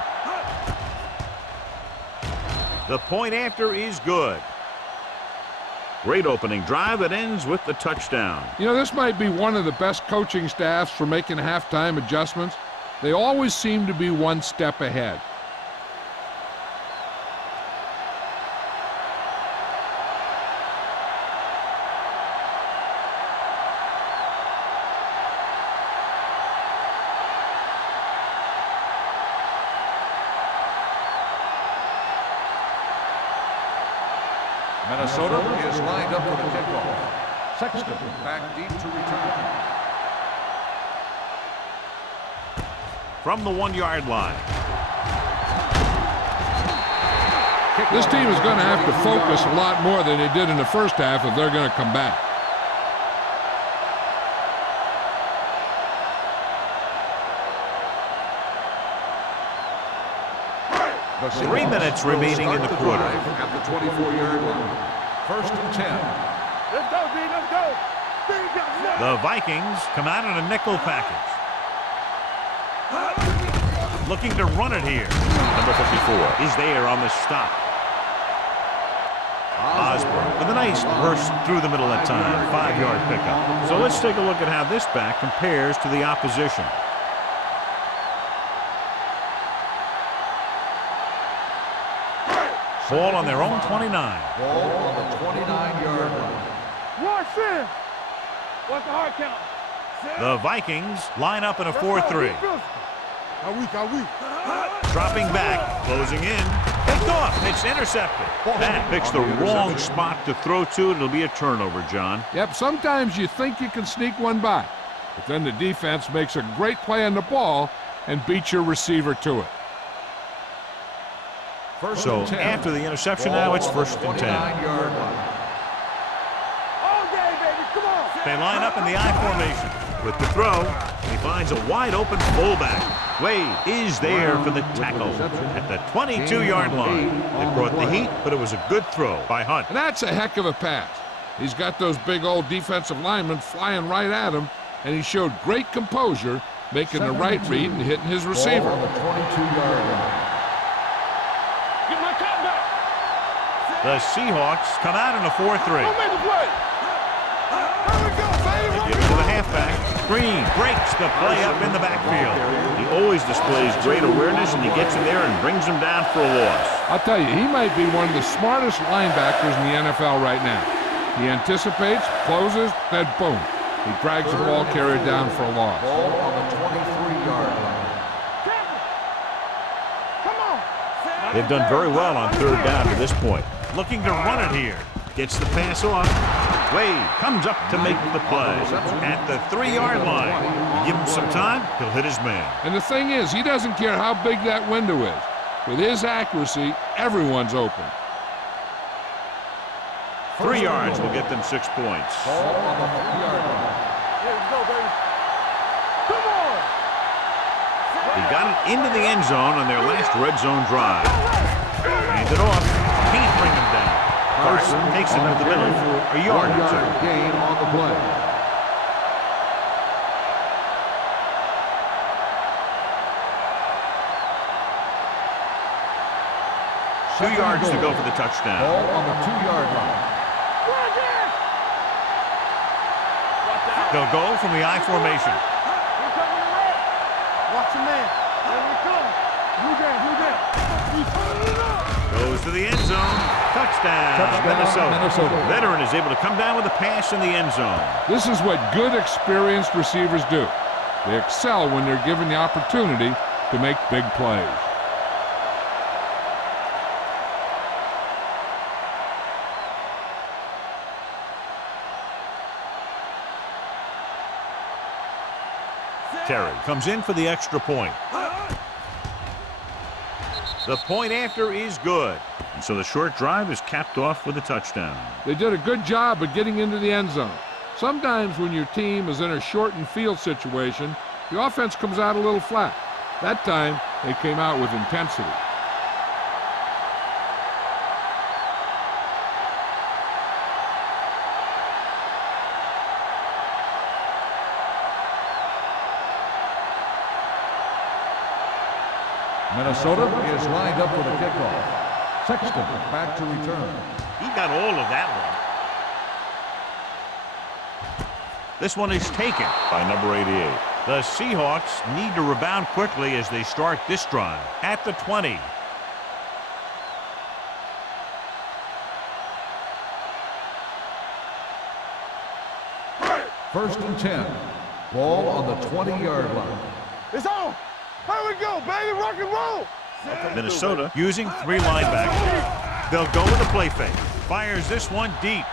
The point after is good. Great opening drive that ends with the touchdown. You know, this might be one of the best coaching staffs for making halftime adjustments. They always seem to be one step ahead. Minnesota is lined up for the kickoff. Sexton back deep to return. From the 1-yard line. This team is going to have to focus a lot more than they did in the first half if they're going to come back. The 3 minutes remaining in the quarter. At the 24-yard line. 1st and 10. Let's go, B. Let's go. Big got The Vikings come out in a nickel package. Looking to run it here. Number 54 is there on the stop. Osborne with a nice burst through the middle that time. 5-yard pickup. So let's take a look at how this back compares to the opposition. Ball on their own 29. Ball on the 29-yard line. Watch this. What's the hard count? The Vikings line up in a 4-3. How weak, how weak. Dropping back, closing in. Picked off. It's intercepted. That picks the wrong spot to throw to. It'll be a turnover, John. Yep, sometimes you think you can sneak one by, but then the defense makes a great play on the ball and beats your receiver to it. So after the interception now, it's 1st and 10. All day, baby. Come on. They line up in the I formation. With the throw, he finds a wide-open fullback. Wade is there for the tackle at the 22-yard line. It brought the heat, but it was a good throw by Hunt. And that's a heck of a pass. He's got those big old defensive linemen flying right at him, and he showed great composure, making the right read and hitting his receiver. On the 22-yard line. Get my cotton back. The Seahawks come out in a 4-3. Don't make the play. Here we go, baby. They give it to the halfback. Green breaks the play up in the backfield. He always displays great awareness, and he gets in there and brings him down for a loss. I'll tell you, he might be one of the smartest linebackers in the NFL right now. He anticipates, closes, then boom. He drags the ball carrier down for a loss. Ball on the 23-yard line. Come on. They've done very well on 3rd down to this point. Looking to run it here. Gets the pass off. Wade comes up to make the play at the 3-yard line. You give him some time, he'll hit his man. And the thing is, he doesn't care how big that window is. With his accuracy, everyone's open. 3 yards will get them 6 points. Ball on the 3-yard line. Here we go, baby. Come on. He got it into the end zone on their last red zone drive. Hand it off. Can't bring him down. Carson takes it into the middle for a yard or 2. Gain on the play. Two yards to go for the touchdown. Ball on the 2-yard line. They'll go from the I formation. Here coming the red. Watch your man. Here we come. Blue game, blue game. He's pulling it up. Goes to the end zone. Touchdown, Minnesota. Veteran is able to come down with a pass in the end zone. This is what good, experienced receivers do. They excel when they're given the opportunity to make big plays. Terry comes in for the extra point. The point after is good. And so the short drive is capped off with a touchdown. They did a good job of getting into the end zone. Sometimes when your team is in a shortened field situation, the offense comes out a little flat. That time, they came out with intensity. Minnesota is lined up for the kickoff. Sexton back to return. He got all of that one. This one is taken by number 88. The Seahawks need to rebound quickly as they start this drive at the 20. First and 10. Ball on the 20-yard line. It's on. Here we go, baby. Rock and roll. Minnesota using 3 linebackers. They'll go with a play fake. Fires this one deep.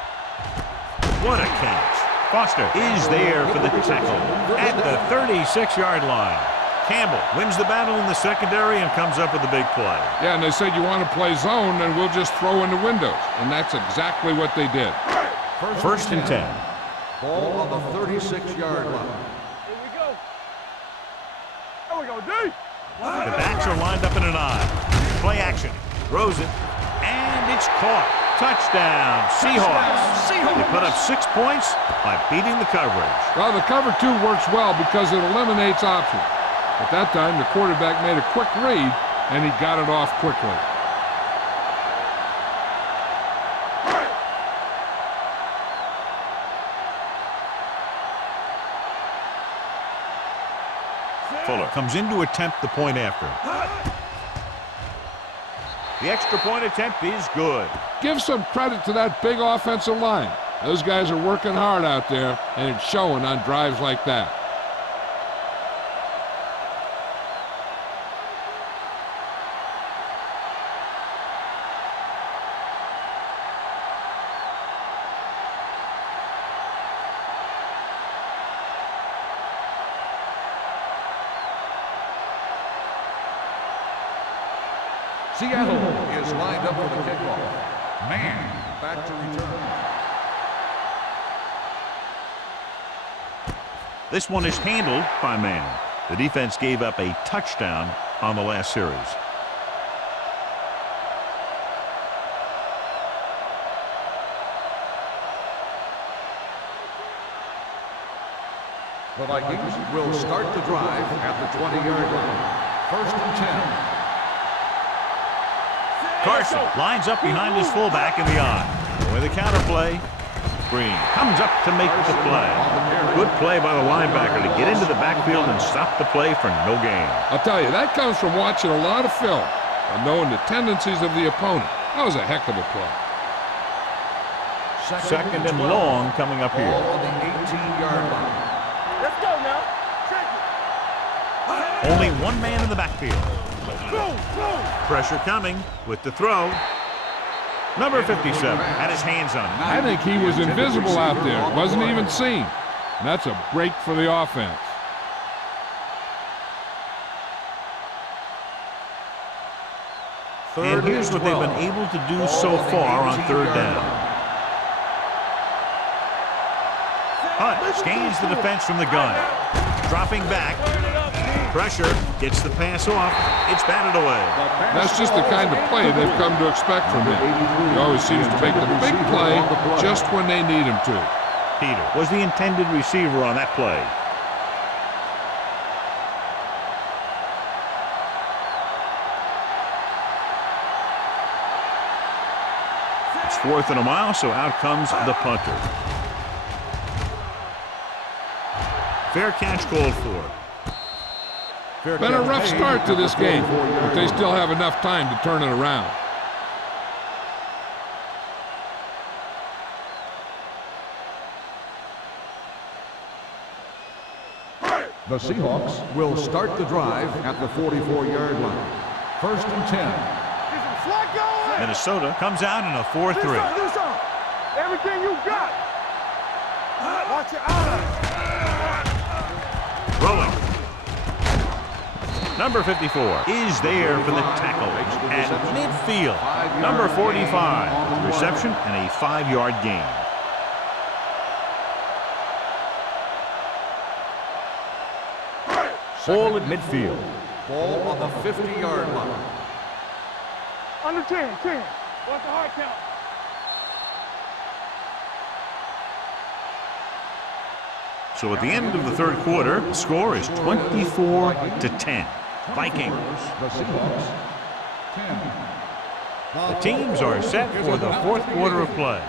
What a catch. Foster is there for the tackle at the 36-yard line. Campbell wins the battle in the secondary and comes up with a big play. Yeah, and they said you want to play zone, and we'll just throw in the windows. And that's exactly what they did. First and 10. Ball on the 36-yard line. Here we go. Here we go, D. The backs are lined up in an I. Play action. Throws it. And it's caught. Touchdown, Seahawks. They put up 6 points by beating the coverage. Well, the cover 2 works well because it eliminates options. At that time, the quarterback made a quick read, and he got it off quickly. Fuller comes in to attempt the point after. The extra point attempt is good. Give some credit to that big offensive line. Those guys are working hard out there, and it's showing on drives like that. Seattle is lined up for the kickoff. Man back to return. This one is handled by man. The defense gave up a touchdown on the last series. The Vikings will start the drive at the 20-yard line. First and 10. Carson lines up behind his fullback in the I. With a counter play, Green comes up to make the play. Good play by the linebacker to get into the backfield and stop the play for no gain. I'll tell you, that comes from watching a lot of film and knowing the tendencies of the opponent. That was a heck of a play. Second and long coming up here. Ball on the 18-yard line. Let's go now. Check it. Only one man in the backfield. Pressure coming with the throw. Number 57 had his hands on it. I think he was invisible out there. Wasn't even seen. And that's a break for the offense. And here's what they've been able to do so far on third down. Hunt scans the defense from the gun. Dropping back. Pressure gets the pass off. It's batted away. That's just the kind of play they've come to expect from him. He always seems to make the big play just when they need him to. Peter was the intended receiver on that play. It's 4th and a mile, so out comes the punter. Fair catch called for. Been a rough start to this game, but they still have enough time to turn it around. The Seahawks will start the drive at the 44-yard line. First and 10. Minnesota comes out in a 4-3. Everything you got. Watch your eyes. Rolling. Number 54 is there for the tackle at midfield. Number 45, reception and a 5-yard gain. Ball at midfield. Ball on the 50-yard line. Under 10. What's the hard count? So at the end of the third quarter, the score is 24-10. Vikings. The Seahawks, 10. The teams are set for the fourth quarter of play.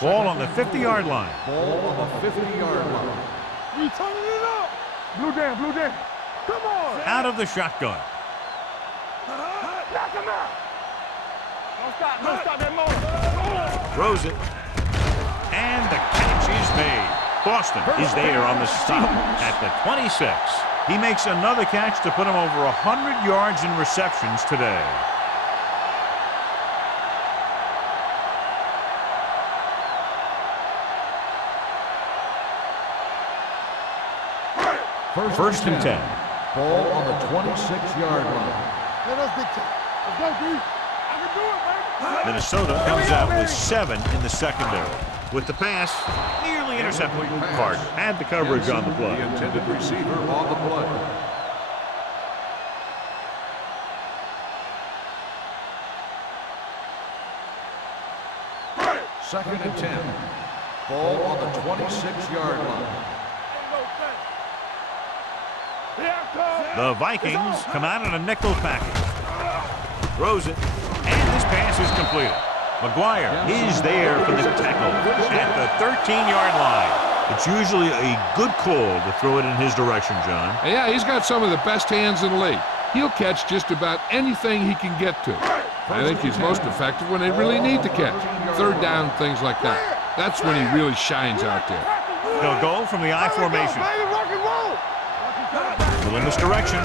Ball on the 50-yard line. Ball on the 50-yard line. We turning it up. Blue jam, blue jam. Come on. Out of the shotgun. Knock him out. Don't stop that motor. Throws it. And the catch is made. Boston is there on the stop at the 26. He makes another catch to put him over 100 yards in receptions today. First and 10. Ball on the 26-yard line. Let us dictate. Let's go, D. I can do it, baby. Minnesota comes out with 7 in the secondary. With the pass, nearly intercepted. Clark had the coverage on the play. The intended receiver on the play. Second and 10. Ball on the 26-yard line. The Vikings come out in a nickel package. Throws it, and this pass is completed. McGuire is there for the tackle at the 13-yard line. It's usually a good call to throw it in his direction, John. Yeah, he's got some of the best hands in the league. He'll catch just about anything he can get to. I think he's most effective when they really need to catch. Third down, things like that. That's when he really shines out there. They'll go from the I formation. Rock and roll. Still in this direction.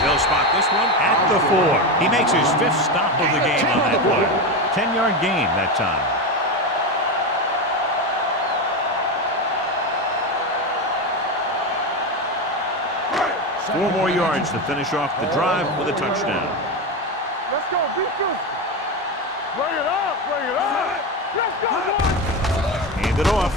They'll spot this one at the 4. He makes his 5th stop of the game on that play. 10-yard gain that time. Four more yards to finish off the drive with a touchdown. Let's go, beat this. Bring it up, bring it up. Let's go, boys. Hand it off.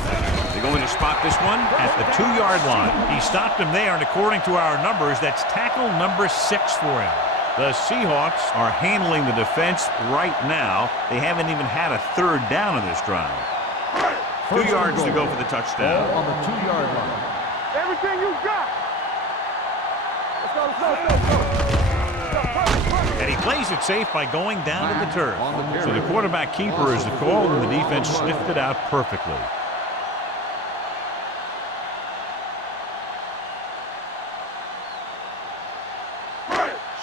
They're going to spot this one at the 2-yard line. He stopped him there, and according to our numbers, that's tackle number 6 for him. The Seahawks are handling the defense right now. They haven't even had a third down in this drive. 2 yards to go for the touchdown. Ball on the 2-yard line. Everything you got. Let's go, let's go, let's go. And he plays it safe by going down to the turf. So the quarterback keeper is the call, and the defense sniffed it out perfectly.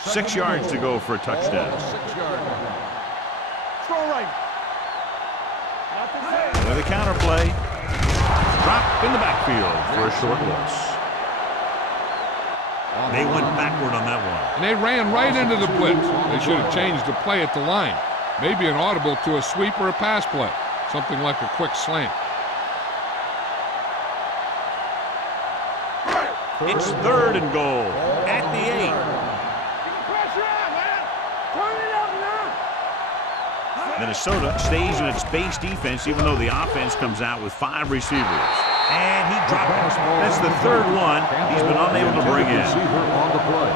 Six yards to go for a touchdown. 6-yard line. Strong right. Another counter play. Dropped in the backfield for a short loss. They went backward on that one. And they ran right into the blitz. They should have changed the play at the line. Maybe an audible to a sweep or a pass play. Something like a quick slant. It's 3rd and goal at the 8. Pressure out, man. Turn it up now. Minnesota stays in its base defense, even though the offense comes out with 5 receivers. And he dropped it. That's the 3rd one he's been unable to bring in. Receiver on the play.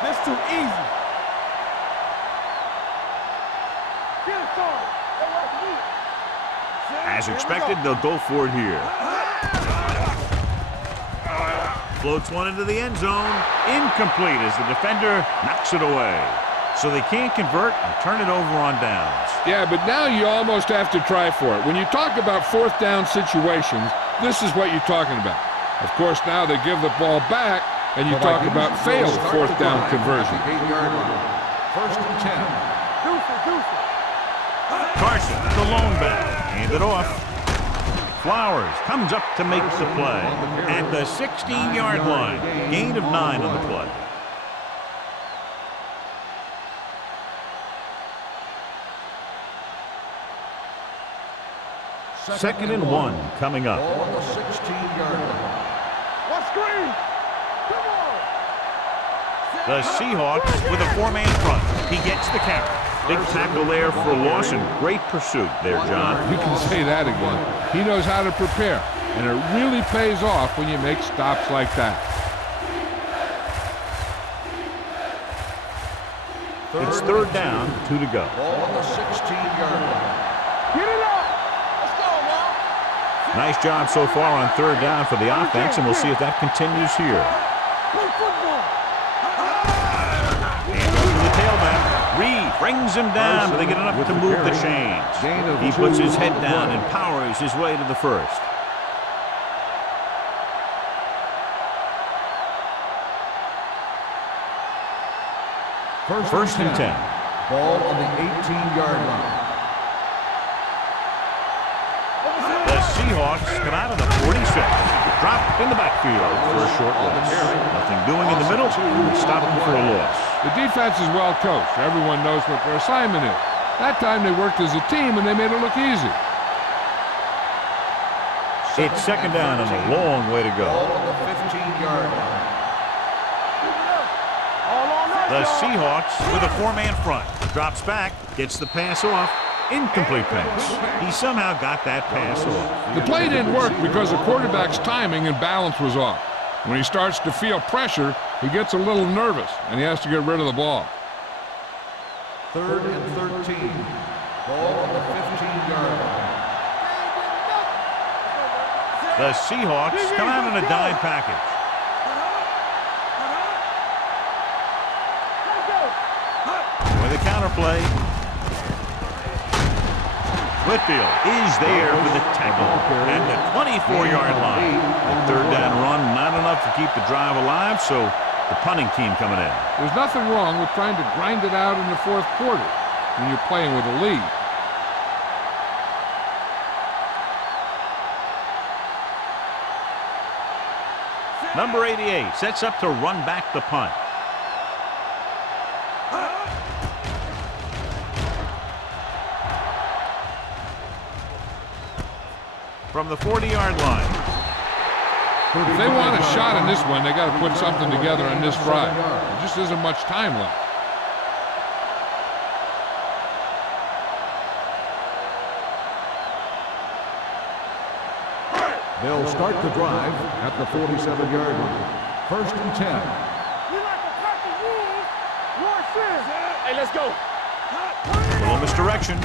That's too easy. Get it started. As expected, they'll go for it here. Floats one into the end zone. Incomplete as the defender knocks it away. So they can't convert and turn it over on downs. Yeah, but now you almost have to try for it. When you talk about 4th down situations, this is what you're talking about. Of course, now they give the ball back, and you talk about failed 4th down conversion. 8-yard line. First and 10. Deuce. Carson, the lone back. Hand it off. Flowers comes up to make the play at the 16-yard line. Gain of 9 on the play. Second and 1 coming up. Ball on the 16-yard line. What screen? Come on. The Seahawks with a 4-man front. He gets the carry. Big tackle there for a loss and great pursuit there, John. You can say that again. He knows how to prepare, and it really pays off when you make stops like that. It's third down, 2 to go. Ball on the 16-yard line. Get it up. Let's go, man. Nice job so far on third down for the offense, and we'll see if that continues here. Play football. And over to the tailback. Reed brings him down, but they get enough to move the chains. He puts his head down and powers his way to the first. First and 10. Ball on the 18-yard line. The Seahawks come out of the 46. Dropped in the backfield for a short loss. Nothing doing in the middle. Stop them for a loss. The defense is well coached. Everyone knows what their assignment is. That time they worked as a team and they made it look easy. It's second down and a long way to go. Ball on the 15-yard line. The Seahawks with a four-man front. Drops back, gets the pass off. Incomplete pass. He somehow got that pass off. The play didn't work because the quarterback's timing and balance was off. When he starts to feel pressure, he gets a little nervous, and he has to get rid of the ball. Third and 13. Ball on the 15-yard line. The Seahawks come out in a dime package. With a counterplay. Whitfield is there for the tackle at the 24-yard line. The third down run, not enough to keep the drive alive, so the punting team coming in. There's nothing wrong with trying to grind it out in the fourth quarter when you're playing with a lead. Number 88 sets up to run back the punt. From the 40-yard line. If they want a shot in this one, they got to put something together on this drive. There just isn't much time left. They'll start the drive at the 47-yard line. First and 10. We like to cut the rules. Lord says. Hey, let's go. A little misdirection.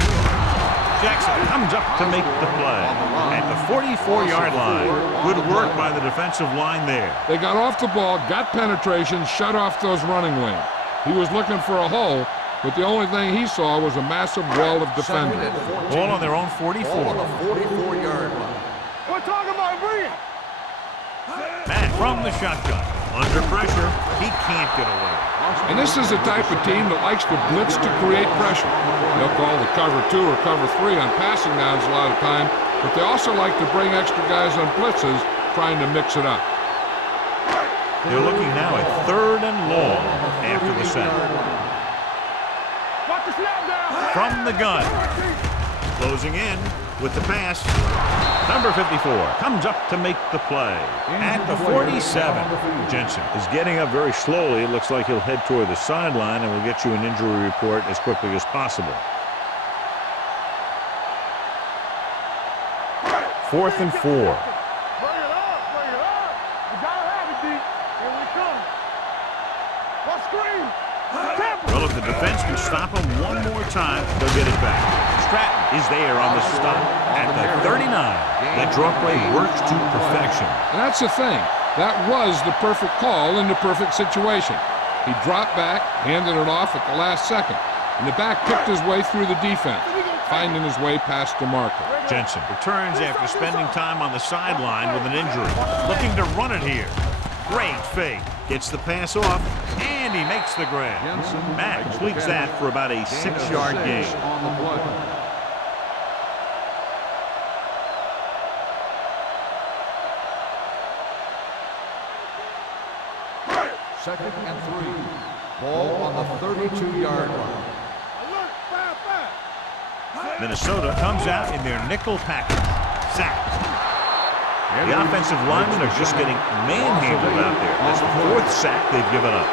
Jackson comes up to make the play at the 44-yard line. Good work by the defensive line there. They got off the ball, got penetration, shut off those running lanes. He was looking for a hole, but the only thing he saw was a massive wall of defenders. Ball on their own 44. Ball on the 44-yard line. We're talking about bring it. Matt from the shotgun. Under pressure, he can't get away. And this is the type of team that likes to blitz to create pressure. They'll call the cover 2 or cover 3 on passing downs a lot of time, but they also like to bring extra guys on blitzes, trying to mix it up. They're looking now at third and long after the sack. Watch the snap down. From the gun. Closing in with the pass. Number 54 comes up to make the play at the 47. Jensen is getting up very slowly. It looks like he'll head toward the sideline, and we'll get you an injury report as quickly as possible. Fourth and 4. Bring it up, bring it up. You gotta have it, D. Here we come. What screen? Well, if the defense can stop him one more time, they'll get it back. Stratton is there on the stop at the 39. That draw play works to perfection. And that's the thing. That was the perfect call in the perfect situation. He dropped back, handed it off at the last second, and the back picked his way through the defense, finding his way past the marker. Jensen returns after spending time on the sideline with an injury. Looking to run it here. Great fake. Gets the pass off, and he makes the grab. Matt completes that for about a 6-yard gain. On the play. Second and 3. Ball on the 32-yard line. Alert, fire. Minnesota comes out in their nickel package. Sack. The offensive linemen are just getting manhandled out there. That's the fourth sack they've given up.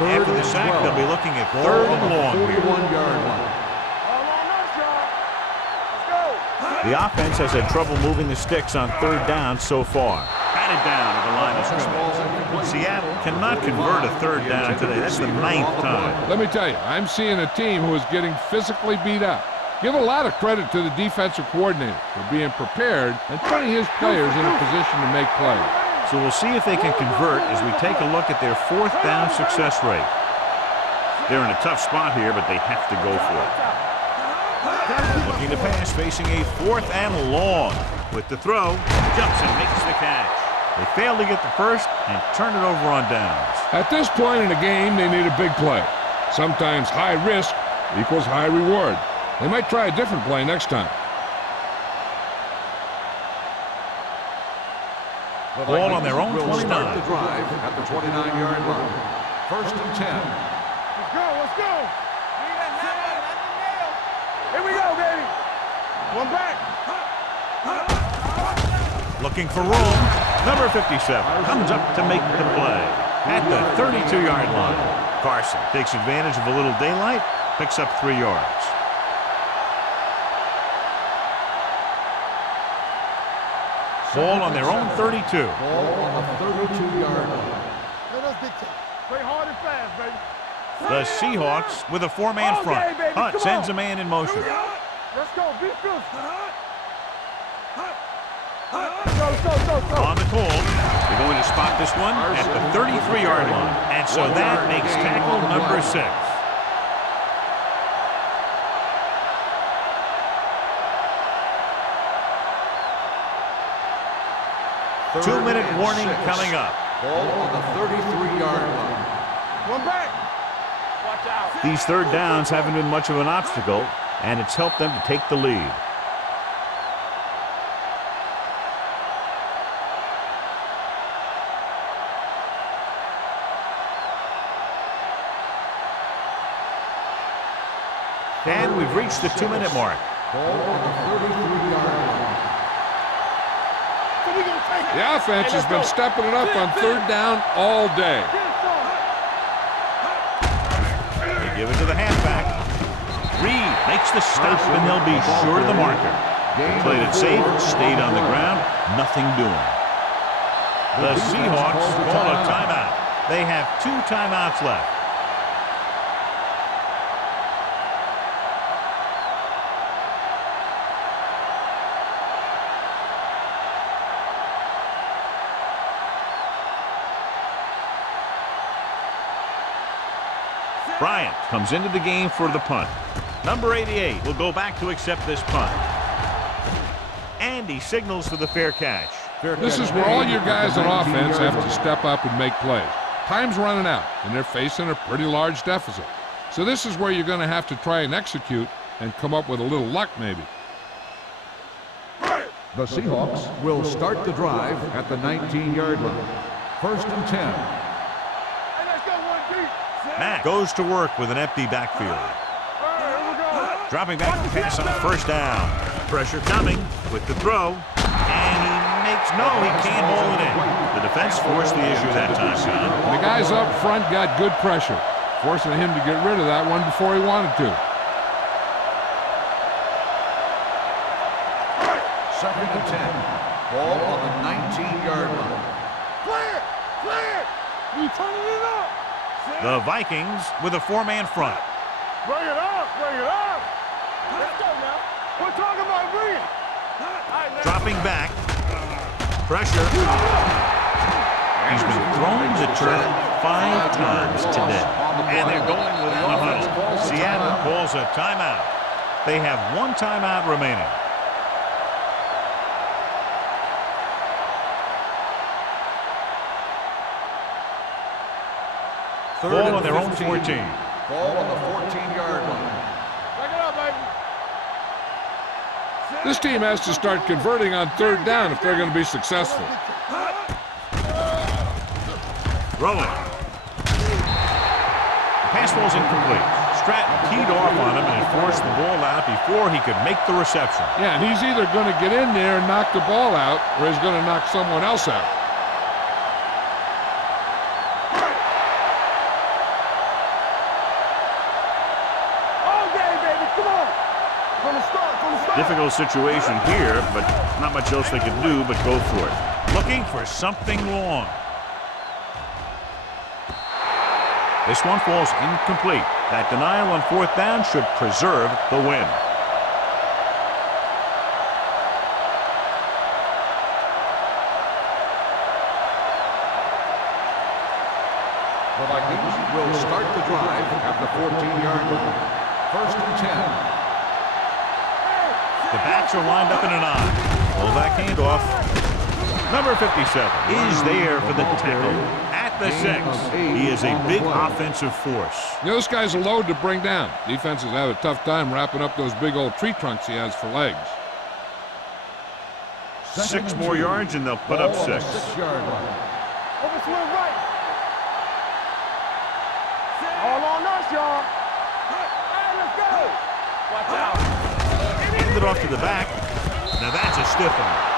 After the sack, they'll be looking at third and long here. 41-yard line. All on us, y'all. Let's go. The offense has had trouble moving the sticks on third down so far. Batted down at the line of scrimmage. Seattle cannot convert a third down today. That's the 9th time. Let me tell you, I'm seeing a team who is getting physically beat up. Give a lot of credit to the defensive coordinator for being prepared and putting his players in a position to make plays. So we'll see if they can convert as we take a look at their 4th down success rate. They're in a tough spot here, but they have to go for it. Looking to pass, facing a 4th and long. With the throw, jumps and makes the catch. They fail to get the first and turn it over on downs. At this point in the game, they need a big play. Sometimes high risk equals high reward. They might try a different play next time. Ball on their own 29. Will start the drive at the 29-yard line. 1st and 10. Let's go, let's go. Here we go, baby. One back. Looking for room. Number 57 comes up to make the play at the 32-yard line. Carson takes advantage of a little daylight, picks up 3 yards. Ball on their own 32. Ball on the 32-yard line. Let us dictate. Play hard and fast, baby. The Seahawks with a 4-man front. Okay, baby, Hunt come sends on. a man in motion. Let's go. Be good. Go. On the call, they're going to spot this one at the 33-yard line. And so that makes tackle number 6. Two-minute warning coming up. Ball on the 33-yard line. One back. Watch out. These third downs haven't been much of an obstacle, and it's helped them to take the lead. And we've reached the 2-minute mark. Ball on the 33-yard line. The offense has been stepping it up on third down all day. They give it to the halfback. Reed makes the stop, and they'll be short of the marker. They played it safe, stayed on the ground, nothing doing. The Seahawks call a timeout. They have 2 timeouts left. Bryant comes into the game for the punt. Number 88 will go back to accept this punt. And he signals for the fair catch. This is where all your guys on offense have to step up and make plays. Time's running out, and they're facing a pretty large deficit. So this is where you're going to have to try and execute and come up with a little luck, maybe. The Seahawks will start the drive at the 19-yard line. 1st and 10. Hey, let's go, 1 deep. Mack goes to work with an empty backfield. Dropping back to pass on 1st down. Pressure coming with the throw. And he makes, no, he can't hold it in. The defense forced the issue that time, John. The guys up front got good pressure, forcing him to get rid of that one before he wanted to. 2nd and 10. Ball on the 19-yard line. Clear. You turning it up. The Vikings with a 4-man front. Bring it up. Let's go now. We're talking about bringing. Dropping back. Pressure. He's been thrown to turf 5 times today. And they're going without a huddle. Seattle calls a timeout. They have 1 timeout remaining. Ball on their own 14. Ball on the 14-yard line. Back it up, baby. This team has to start converting on third down if they're going to be successful. Rolling. The pass ball's incomplete. Stratton teed off on him and forced the ball out before he could make the reception. Yeah, and he's either going to get in there and knock the ball out, or he's going to knock someone else out. All day, baby. Come on. From the start. Difficult situation here, but not much else they could do but go for it. Looking for something long. This one falls incomplete. That denial on 4th down should preserve the win. The Vikings will start the drive at the 14-yard line. 1st and 10. The backs are lined up in an I. Fullback handoff. Number 57 is there for the tackle at the 6. He is a big offensive force. Those guys are load to bring down. Defenses have a tough time wrapping up those big old tree trunks he has for legs. 6 more yards and they'll put up 6. 6-yard line. Overswing right. All on us, y'all. Hey, let's go. Watch out. Hand it off to the back. Now that's a stiff one.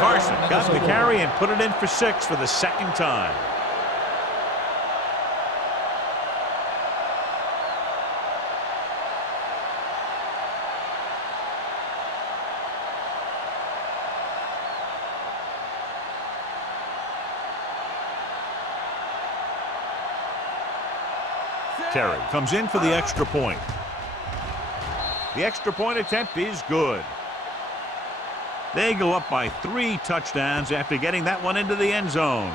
Carson got the carry and put it in for 6 for the 2nd time. Terry comes in for the extra point. The extra point attempt is good. They go up by 3 touchdowns after getting that one into the end zone.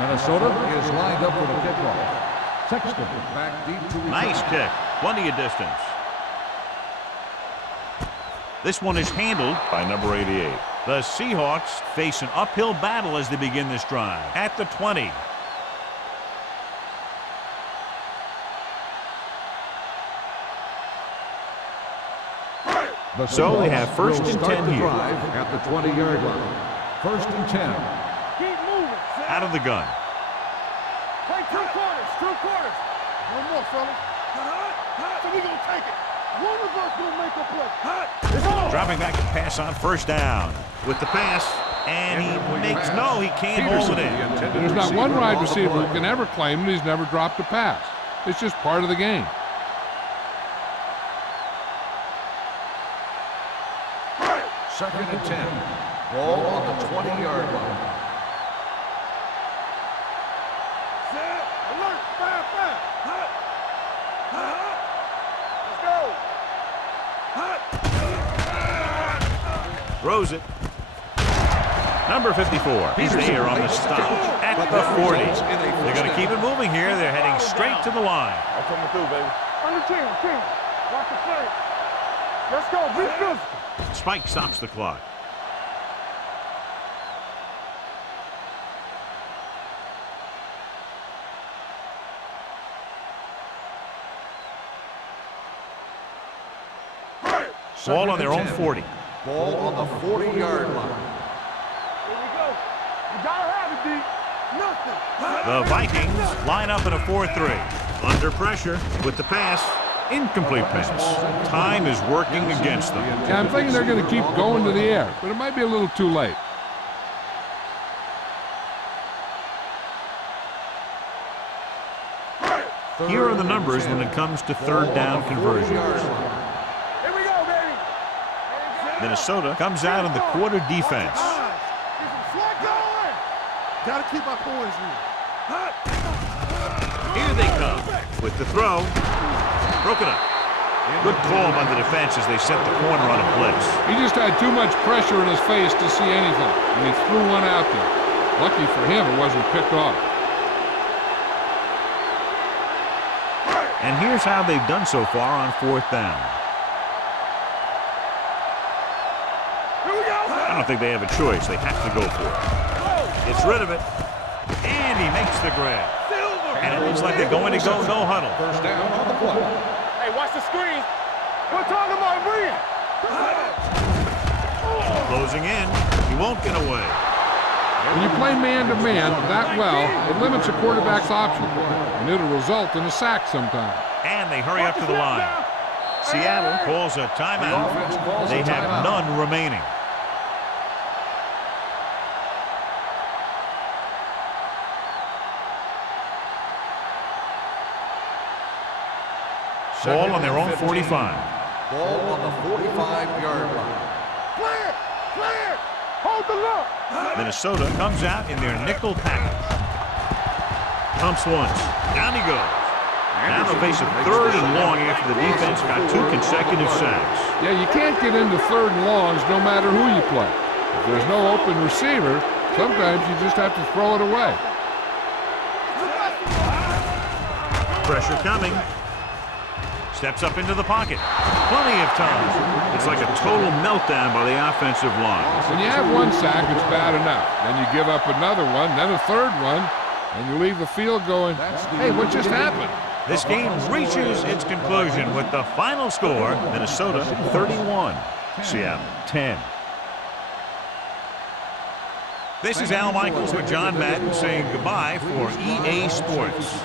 Minnesota is lined up for the kickoff. Sexton back deep to return. Nice kick. Plenty of distance. This one is handled by number 88. The Seahawks face an uphill battle as they begin this drive at the 20. So they have 1st and 10 here. At the 20-yard line. 1st and 10. Keep moving. Out of the gun. Play 2 quarters. 2 quarters. One more, fellas. So we gonna take it. One of us gonna make a play. It's on. Dropping back to pass on 1st down with the pass, and he makes no, he can't hold it in. There's not one wide receiver who can ever claim that he's never dropped a pass. It's just part of the game. Second and 10. Ball on the 20-yard line. Set. Alert. Fire, fire. Let's go. Throws it. Number 54. He's there on the stop at the 40. They're going to keep it moving here. They're heading straight to the line. I'm coming through, baby. Under 10. Watch the play. Let's go. Be physical. Spike stops the clock. Ball on their own 40. Ball on the 40-yard line. Here we go. You gotta have it, D. Nothing. The Vikings line up in a 4-3. Under pressure with the pass. Incomplete pass. Time is working against them. Yeah, I'm thinking they're going to keep going to the air, but it might be a little too late. Here are the numbers when it comes to 3rd down conversions. Here we go, baby. Minnesota comes out in the quarter defense. Gotta keep our poise here. Here they come with the throw. Broken up. Good call by the defense as they set the corner on a blitz. He just had too much pressure in his face to see anything, and he threw one out there. Lucky for him, it wasn't picked off. And here's how they've done so far on 4th down. Here we go. I don't think they have a choice. They have to go for it. Gets rid of it. And he makes the grab. And it looks like they're going to go no huddle. First down on the play. Hey, watch the screen. We're talking about Rhea. Closing in. He won't get away. When you play man-to-man that well, it limits a quarterback's options, and it'll result in a sack sometimes. And they hurry up to the line. Seattle calls a timeout. They have none remaining. Ball on their own 45. Ball on the 45-yard line. Clear! Clear! Hold the look! Minnesota comes out in their nickel package. Pumps once. Down he goes. Now they'll face a 3rd and long after the defense got 2 consecutive sacks. Yeah, you can't get into 3rd and longs no matter who you play. If there's no open receiver, sometimes you just have to throw it away. Pressure coming. Steps up into the pocket. Plenty of time. It's like a total meltdown by the offensive line. When you have 1 sack, it's bad enough. Then you give up another one, then a 3rd one, and you leave the field going, hey, what just happened? This game reaches its conclusion with the final score, Minnesota 31, Seattle 10. This is Al Michaels with John Madden saying goodbye for EA Sports.